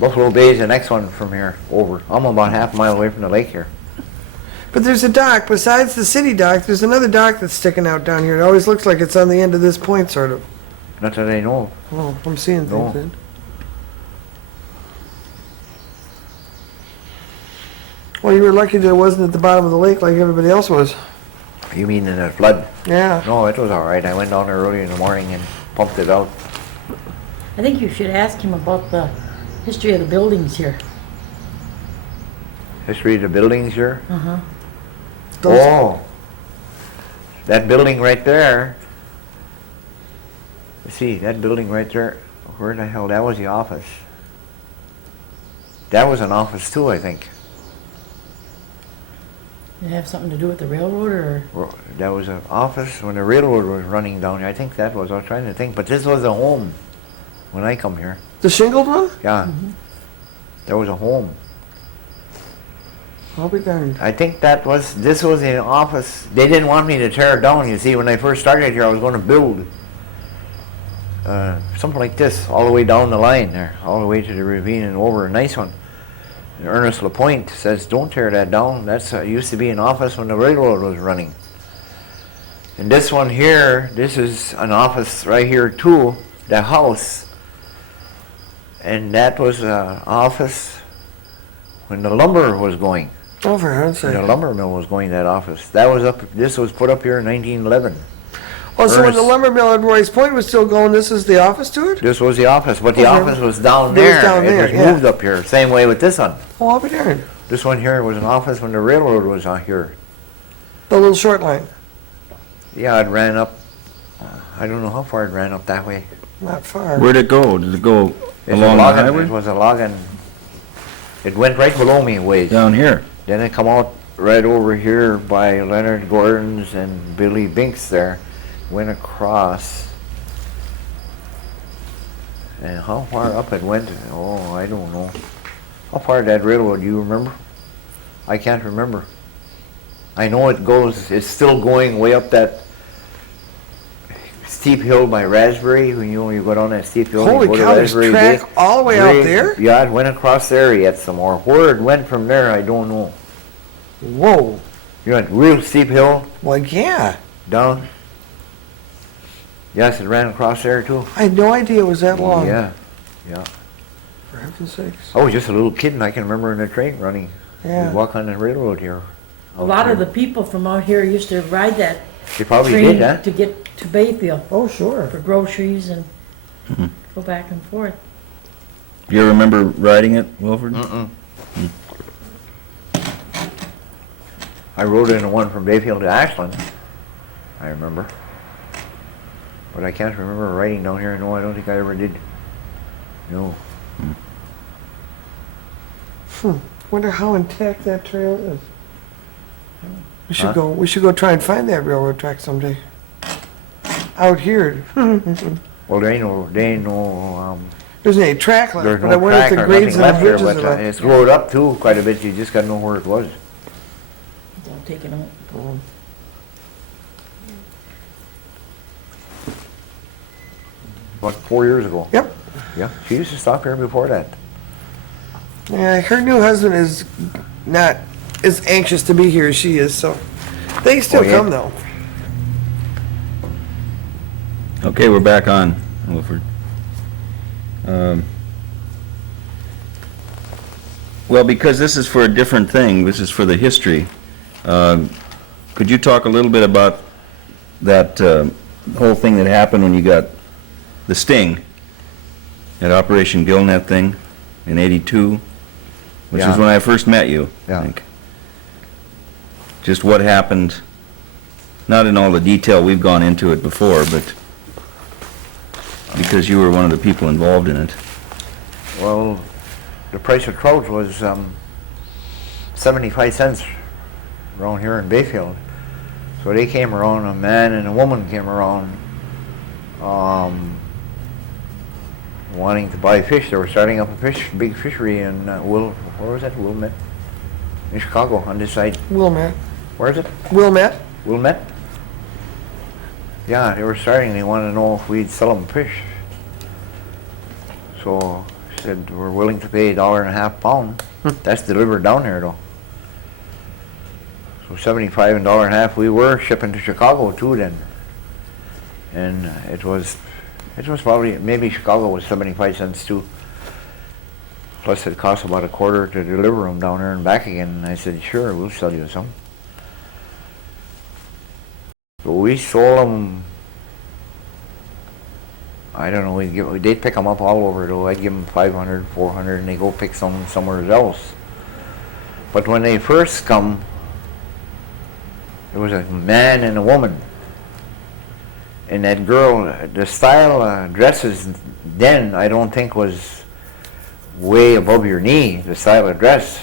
Buffalo Bay is the next one from here, over. I'm about half a mile away from the lake here. but there's a dock, besides the city dock, there's another dock that's sticking out down here. It always looks like it's on the end of this point, sort of. Not that I know of. Oh, I'm seeing No. things then. Well, you were lucky that it wasn't at the bottom of the lake like everybody else was. You mean in the flood? Yeah. No, it was all right. I went down there early in the morning and pumped it out. I think you should ask him about the history of the buildings here. History of the buildings here. Uh-huh. Those- Oh, that building right there. Let's see, that building right there, where the hell, that was the office. That was an office too, I think. Did it have something to do with the railroad or? That was an office when the railroad was running down here. I think that was, I was trying to think, but this was a home when I come here. The shingled one? Yeah, there was a home. I'll be darned. I think this was an office. They didn't want me to tear it down. You see, when I first started here, I was going to build something like this all the way down the line there, all the way to the ravine and over. A nice one. And Ernest LaPointe says, "Don't tear that down. That's used to be an office when the railroad was running." And this one here, this is an office right here too, the house. And that was an office when the lumber was going. Oh, for heaven's When the sake. lumber mill was going, that office. That was this was put up here in 1911. Oh, so when Ernest- the lumber mill at Roy's Point was still going, this is the office to it? This was the office, but the Okay. office was down It was there. down there, It was yeah. moved up here. Same way with this one. Oh, I'll be darned. This one here was an office when the railroad was on here. The little short line. Yeah, it ran up, I don't know how far it ran up that way. Not far. Where'd it go? Did it go It's along a the logging, highway? It was a logging. It went right below me a ways. Down here? Then it come out right over here by Leonard Gordon's and Billy Binks there. Went across. And how far up it went, oh, I don't know. How far that railroad, do you remember? I can't remember. I know it goes, it's still going way up that steep hill by Raspberry. When you go down that steep hill. Holy you go to cow, there's Raspberry track Bay. all the way out there? Yeah, it went across there yet some more. Where it went from there, I don't know. Whoa. You went real steep hill Well, yeah. down. Yes, it ran across there too. I had no idea it was that long. Yeah, yeah. For heaven's sakes. I was just a little kid and I can remember in the train running. Yeah. We'd walk on the railroad here. A lot of the people from out here used to ride that They probably train did, huh? to get to Bayfield Oh, sure. for groceries and go back and forth. You ever remember riding it, Wilford? Mm-mm. I rode in the one from Bayfield to Ashland, I remember. But I can't remember riding down here. No, I don't think I ever did. No. Wonder how intact that trail is. We should Huh? go. We should go try and find that railroad track someday. Out here, Well, there ain't no, there's any track left, there's but no I wonder if track the or grades nothing and the left there, bridges but are left. it's growed up too quite a bit. You just gotta know where it was. It's all taken out. About 4 years ago. Yep. Yeah, she used to stop here before that. Yeah, her new husband is not as anxious to be here as she is, so they still Oh, yeah. come though. Okay, we're back on, Wilford. Well, because this is for a different thing, this is for the history, could you talk a little bit about that whole thing that happened when you got the sting at Operation Gillnet thing in '82, which Yeah. is when I first met you, Yeah. I think. Just what happened, not in all the detail, we've gone into it before, but because you were one of the people involved in it. Well, the price of trout was 75 cents around here in Bayfield. So they came around, a man and a woman came around wanting to buy fish. They were starting up a big fishery in where was that? Wilmette? In Chicago, on this side. Wilmette. Where is it? Wilmette. Wilmette? Yeah, they were starting. They wanted to know if we'd sell them fish. So she said we're willing to pay $1.50 pound. That's delivered down here though. So 75 and $1.50. We were shipping to Chicago too then, and it was probably maybe Chicago was 75 cents too. Plus it cost about a quarter to deliver them down there and back again. And I said, sure, we'll sell you some. So we sold them, I don't know, they'd pick them up all over though. I'd give them 500, 400 and they go pick some somewhere else. But when they first come, there was a man and a woman. And that girl, the style dresses then I don't think was way above your knee, the style of dress.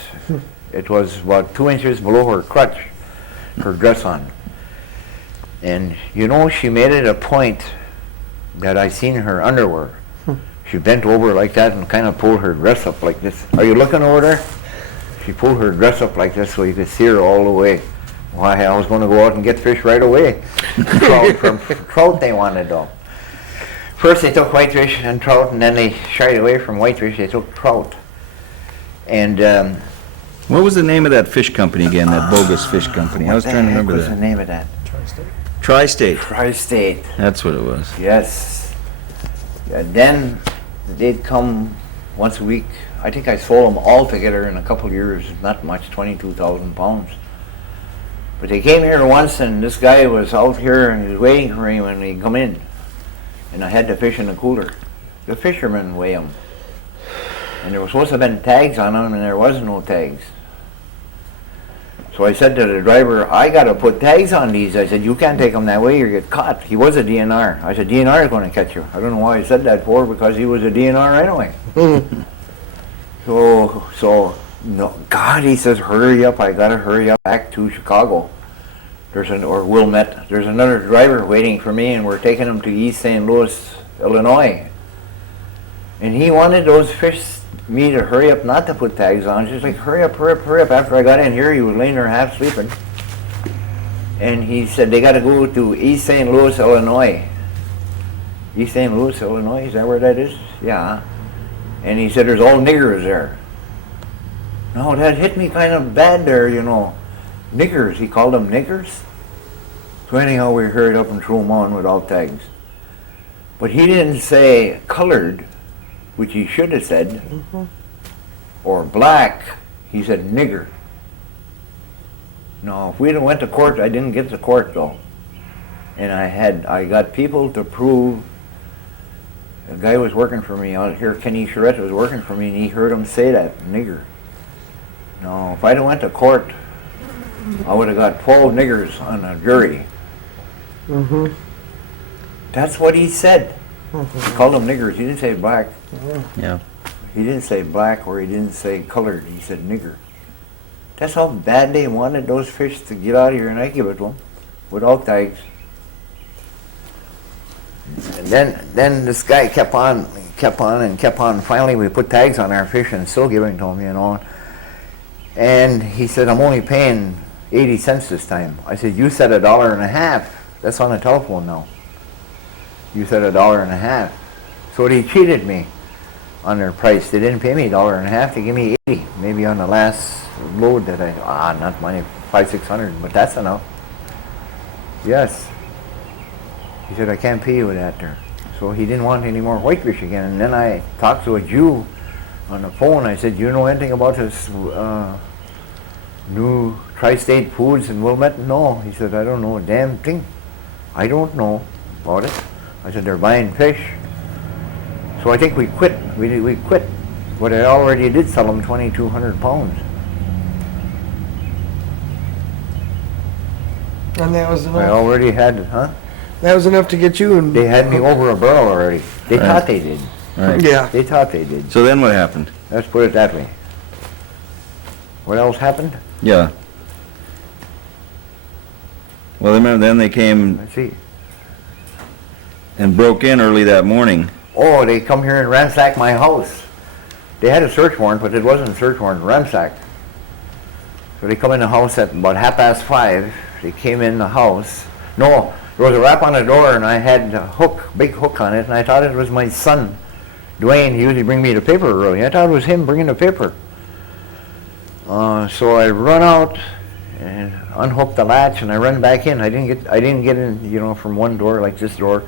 It was about 2 inches below her crotch, her dress on. And you know, she made it a point that I seen her underwear. She bent over like that and kind of pulled her dress up like this. Are you looking over there? she pulled her dress up like this so you could see her all the way. Why, I was gonna go out and get fish right away. Trout they wanted though. First they took whitefish and trout, and then they shied away from whitefish, they took trout. And, What was the name of that fish company again, that bogus fish company? I was trying to remember What's the that. name of that? Tri-State. Tri-State. That's what it was. Yes. Yeah, then they'd come once a week. I think I sold them all together in a couple of years, not much, 22,000 pounds. But they came here once, and this guy was out here and he was waiting for me when he come in. And I had the fish in the cooler. The fishermen weigh them. And there was supposed to have been tags on them, and there was no tags. So I said to the driver, I got to put tags on these. I said, you can't take them that way, you get caught. He was a DNR. I said, DNR is going to catch you. I don't know why I said that for, because he was a DNR anyway. So, no, God, he says, hurry up, I got to hurry up back to Chicago. Or Wilmette. There's another driver waiting for me, and we're taking him to East St. Louis, Illinois. And he wanted those fish, me to hurry up, not to put tags on. Just like, hurry up, hurry up, hurry up. After I got in here, he was laying there half sleeping. And he said, they got to go to East St. Louis, Illinois. East St. Louis, Illinois, is that where that is? Yeah. And he said, there's all niggers there. No, that hit me kind of bad there, you know. Niggers, he called them niggers. So anyhow, we hurried up and threw them on without tags. But he didn't say colored, which he should have said, or black. He said nigger. No, if we'd have went to court, I didn't get to court though. And I got people to prove. A guy was working for me out here, Kenny Charette was working for me, and he heard him say that, nigger. No, if I'd have went to court, I would have got 12 niggers on a jury. That's what he said. He called them niggers. He didn't say black. Yeah. He didn't say black, or he didn't say colored. He said nigger. That's how bad they wanted those fish to get out of here, and I give it to them without tags. And then this guy kept on. Finally, we put tags on our fish and still giving to him, you know. And he said, I'm only paying 80 cents this time. I said, you said $1.50. That's on the telephone now. You said $1.50. So they cheated me on their price. They didn't pay me $1.50. They gave me 80. Maybe on the last load that not money, 500-600, but that's enough. Yes. He said, I can't pay you with that there. So he didn't want any more whitefish again. And then I talked to a Jew on the phone. I said, you know anything about this new Tri-State Foods in Wilmette? No. He said, I don't know a damn thing. I don't know about it. I said, they're buying fish. So I think we quit. We quit. But I already did sell them 2,200 pounds. And that was I enough. already had, huh? That was enough to get you and They had me over a barrel already. They Right. thought they did. Right. yeah. They thought they did. So then what happened? Let's put it that way. What else happened? Yeah. Well, remember then they came Let's see. and broke in early that morning. Oh, they come here and ransacked my house. They had a search warrant, but it wasn't a search warrant, ransacked. So they come in the house at about 5:30. They came in the house. No, there was a rap on the door, and I had a hook, big hook on it, and I thought it was my son, Dwayne. He usually bring me the paper early. I thought it was him bringing the paper. So I run out and unhook the latch, and I run back in. I didn't get in, you know, from one door like this door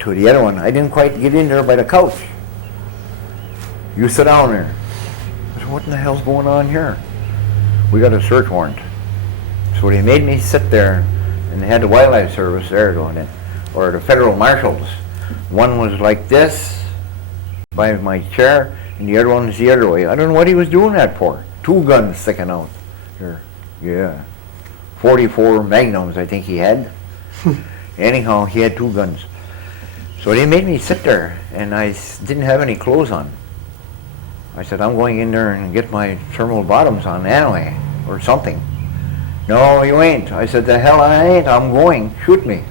to the other one. I didn't quite get in there by the couch. You sit down there. I said, what in the hell's going on here? We got a search warrant. So they made me sit there, and they had the wildlife service there doing it, or the federal marshals. One was like this by my chair, and the other one was the other way. I don't know what he was doing that for. 2 guns sticking out here. Yeah. 44 Magnums, I think he had. Anyhow, he had 2 guns. So they made me sit there, and I didn't have any clothes on. I said, I'm going in there and get my thermal bottoms on anyway, or something. No, you ain't. I said, the hell I ain't. I'm going. Shoot me.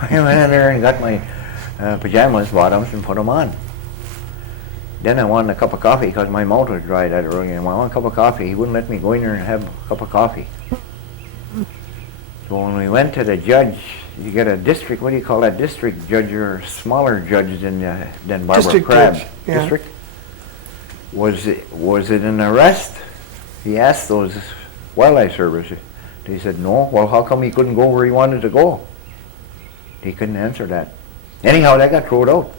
I went in there and got my pajamas, bottoms, and put them on. Then I wanted a cup of coffee because my mouth was dry that early, and I wanted a cup of coffee. He wouldn't let me go in there and have a cup of coffee. So when we went to the judge, you get a district, what do you call that, district judge, or a smaller judge than Barbara District Crabb. judge, yeah. District? Was it an arrest? He asked those wildlife services. They said no. Well, how come he couldn't go where he wanted to go? He couldn't answer that. Anyhow, that got thrown out.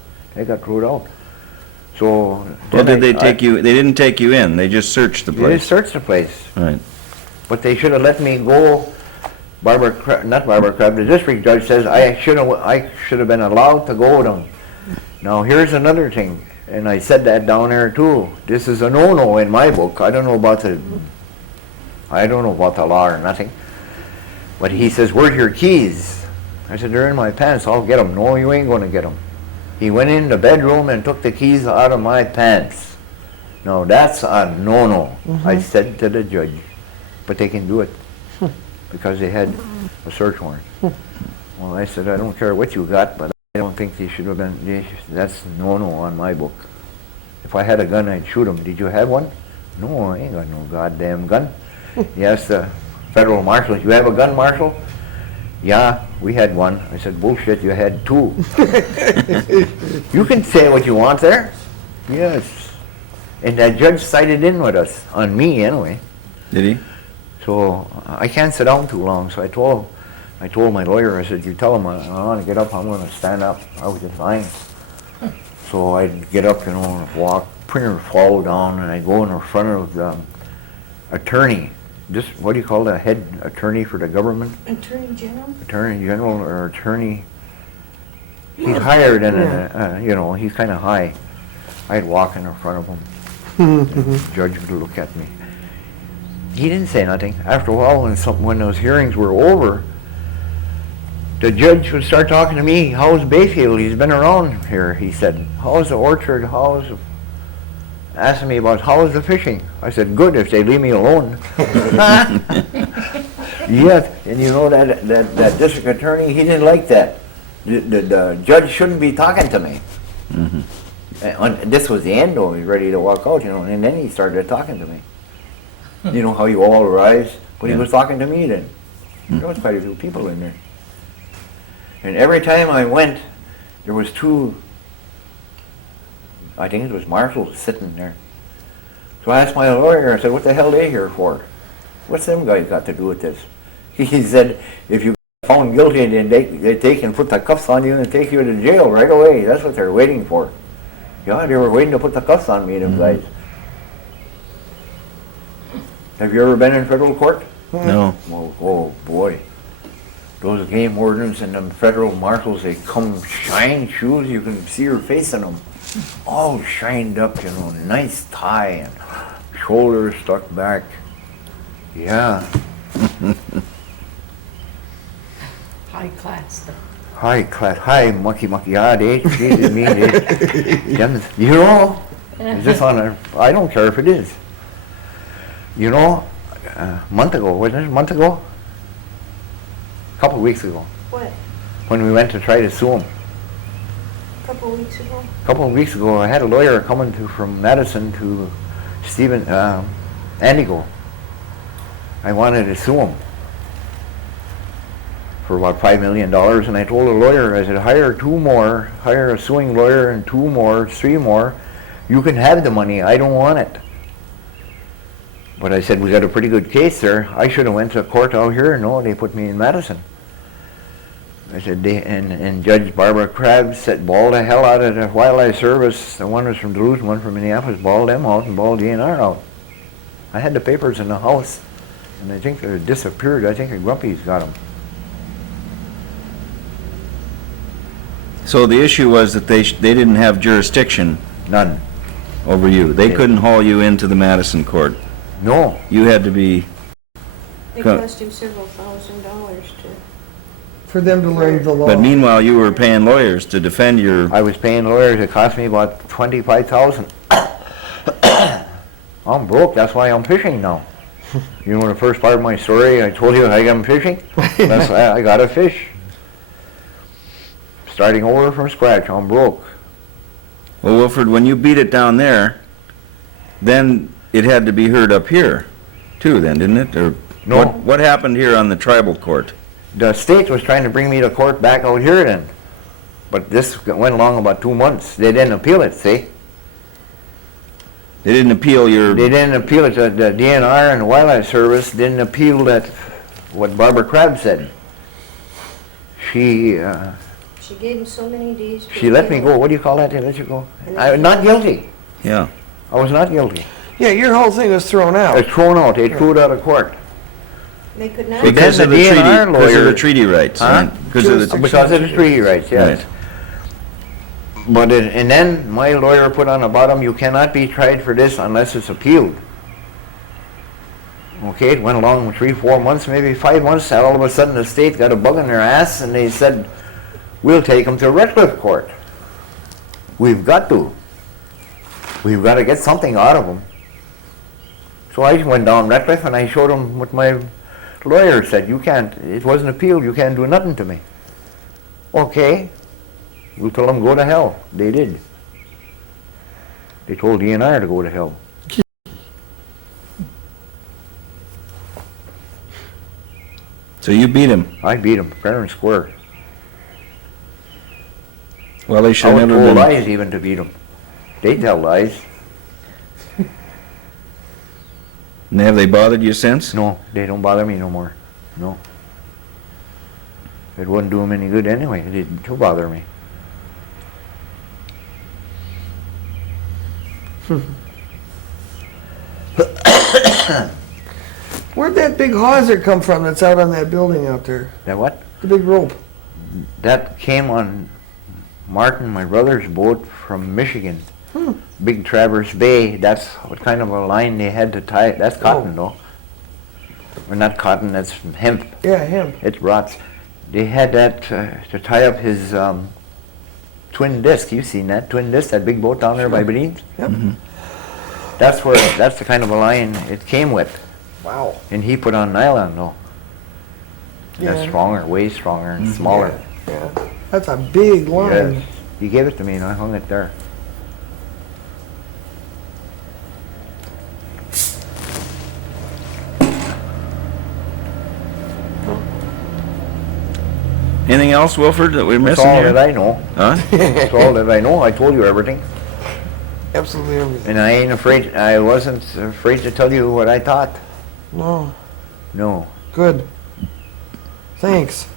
So Well, then did they take you, they didn't take you in, they just searched the They place? searched the place, Right. but they should have let me go. Not Barbara Crabb, the district judge says I should have been allowed to go with them. Now here's another thing, and I said that down there too. This is a no-no in my book. I don't know about the law or nothing. But he says, "Where's your keys?" I said, "They're in my pants. I'll get them." "No, you ain't going to get them." He went in the bedroom and took the keys out of my pants. Now that's a no-no, I said to the judge. But they can do it because they had a search warrant. Well, I said, I don't care what you got, but I don't think they should have been, that's no-no on my book. If I had a gun, I'd shoot him. Did you have one? No, I ain't got no goddamn gun. He asked the federal marshal, "You have a gun, Marshal?" "Yeah, we had one." I said, "Bullshit, you had two." You can say what you want there. Yes. And that judge sided in with us, on me anyway. Did he? So I can't sit down too long, so I told my lawyer, I said, "You tell him I want to get up, I'm going to stand up." I was just fine. So I'd get up, walk, pretty much fall down, and I'd go in front of the attorney. This, what do you call the head attorney for the government? Attorney General? Attorney General or attorney. He's higher than, he's kind of high. I'd walk in front of him. The judge would look at me. He didn't say nothing. After a while, when those hearings were over, the judge would start talking to me. "How's Bayfield? He's been around here," he said. "How's the orchard? Asking me about how's the fishing." I said, "Good, if they leave me alone." Yes, and that district attorney, he didn't like that. The judge shouldn't be talking to me. And this was the end, though. He was ready to walk out, and then he started talking to me. You know how you all rise? But he was talking to me then. There was quite a few people in there. And every time I went, there was two, I think it was marshals sitting there. So I asked my lawyer, I said, "What the hell are they here for? What's them guys got to do with this?" He said, "If you get found guilty, then they can put the cuffs on you and take you to jail right away. That's what they're waiting for." Yeah, they were waiting to put the cuffs on me, them guys. Have you ever been in federal court? No. Well, oh boy. Those game wardens and them federal marshals, they come shine shoes, you can see your face in them. All shined up, nice tie and shoulders stuck back. Yeah. High class stuff. Hi, mucky, yeah, they treated me, them, it's just I don't care if it is. A month ago, wasn't it, a couple of weeks ago, What, when we went to try to sue him. a couple weeks ago? A couple of weeks ago, I had a lawyer coming from Madison to Antigo. I wanted to sue him for about $5 million, and I told the lawyer, I said, hire a suing lawyer and 2 more, 3 more. You can have the money, I don't want it. But I said, we got a pretty good case there. I should have went to court out here. No, they put me in Madison. I said, and Judge Barbara Crabb said, ball the hell out of the Wildlife Service. The one was from Duluth, one from Minneapolis, ball them out and ball DNR out. I had the papers in the house, and I think they disappeared. I think Grumpy's got them. So the issue was that they didn't have jurisdiction None. over you. They Yeah. couldn't haul you into the Madison court. No. You had to be, It Co- cost him several $1,000s to, For them to learn the law. but meanwhile you were paying lawyers to defend your, I was paying lawyers. It cost me about $25,000. I'm broke. That's why I'm fishing now. You know the first part of my story, I told you I'm fishing? That's why I got to fish. Starting over from scratch, I'm broke. Well, Wilford, when you beat it down there, then it had to be heard up here, too, then, didn't it? Or No. what happened here on the tribal court? The state was trying to bring me to court back out here then. But this went along about 2 months. They didn't appeal it, see? They didn't appeal your, They didn't appeal it. The DNR and the Wildlife Service didn't appeal that, what Barbara Crabb said. She She gave him so many days. to she let me appeal. go. What do you call that? They let you go? I'm not guilty. yeah. I was not guilty. Yeah, your whole thing was thrown out. It's thrown out. They threw it out of court. They could not. Because then of the the treaty, DNR because of the lawyer- treaty rights, Huh? right? Because of the, Because of the treaty rights, yes. right. But, and then my lawyer put on the bottom, you cannot be tried for this unless it's appealed. Okay, it went along 3, 4 months, maybe 5 months, and all of a sudden the state got a bug in their ass and they said, we'll take them to Redcliffe Court. We've got to. We've got to get something out of them. So I went down Redcliffe and I showed them what my lawyer said. You can't, it wasn't appealed, you can't do nothing to me. Okay. We told them go to hell. They did. They told DNR to go to hell. So you beat him. I beat them fair and square. Well, they I should was never told been. lies even to beat them. They tell lies. And have they bothered you since? No, they don't bother me no more. No. It wouldn't do them any good anyway. It didn't to bother me. Where'd that big hawser come from that's out on that building out there? That what? The big rope. That came on Martin, my brother's boat from Michigan. Big Traverse Bay. That's what kind of a line they had to tie. That's cotton though. Or not cotton, that's hemp. Yeah, him. It rots. They had that to tie up his twin disc. You've seen that twin disc, that big boat down there by Belize? Yep. That's the kind of a line it came with. Wow. And he put on nylon though. Yeah. That's stronger, way stronger and smaller. Yeah. That's a big line. Yes. He gave it to me and I hung it there. Anything else, Wilford, that we're That's missing all here? that I know. Huh? That's all that I know. I told you everything. Absolutely everything. And I ain't afraid, I wasn't afraid to tell you what I thought. No. No. Good. Thanks.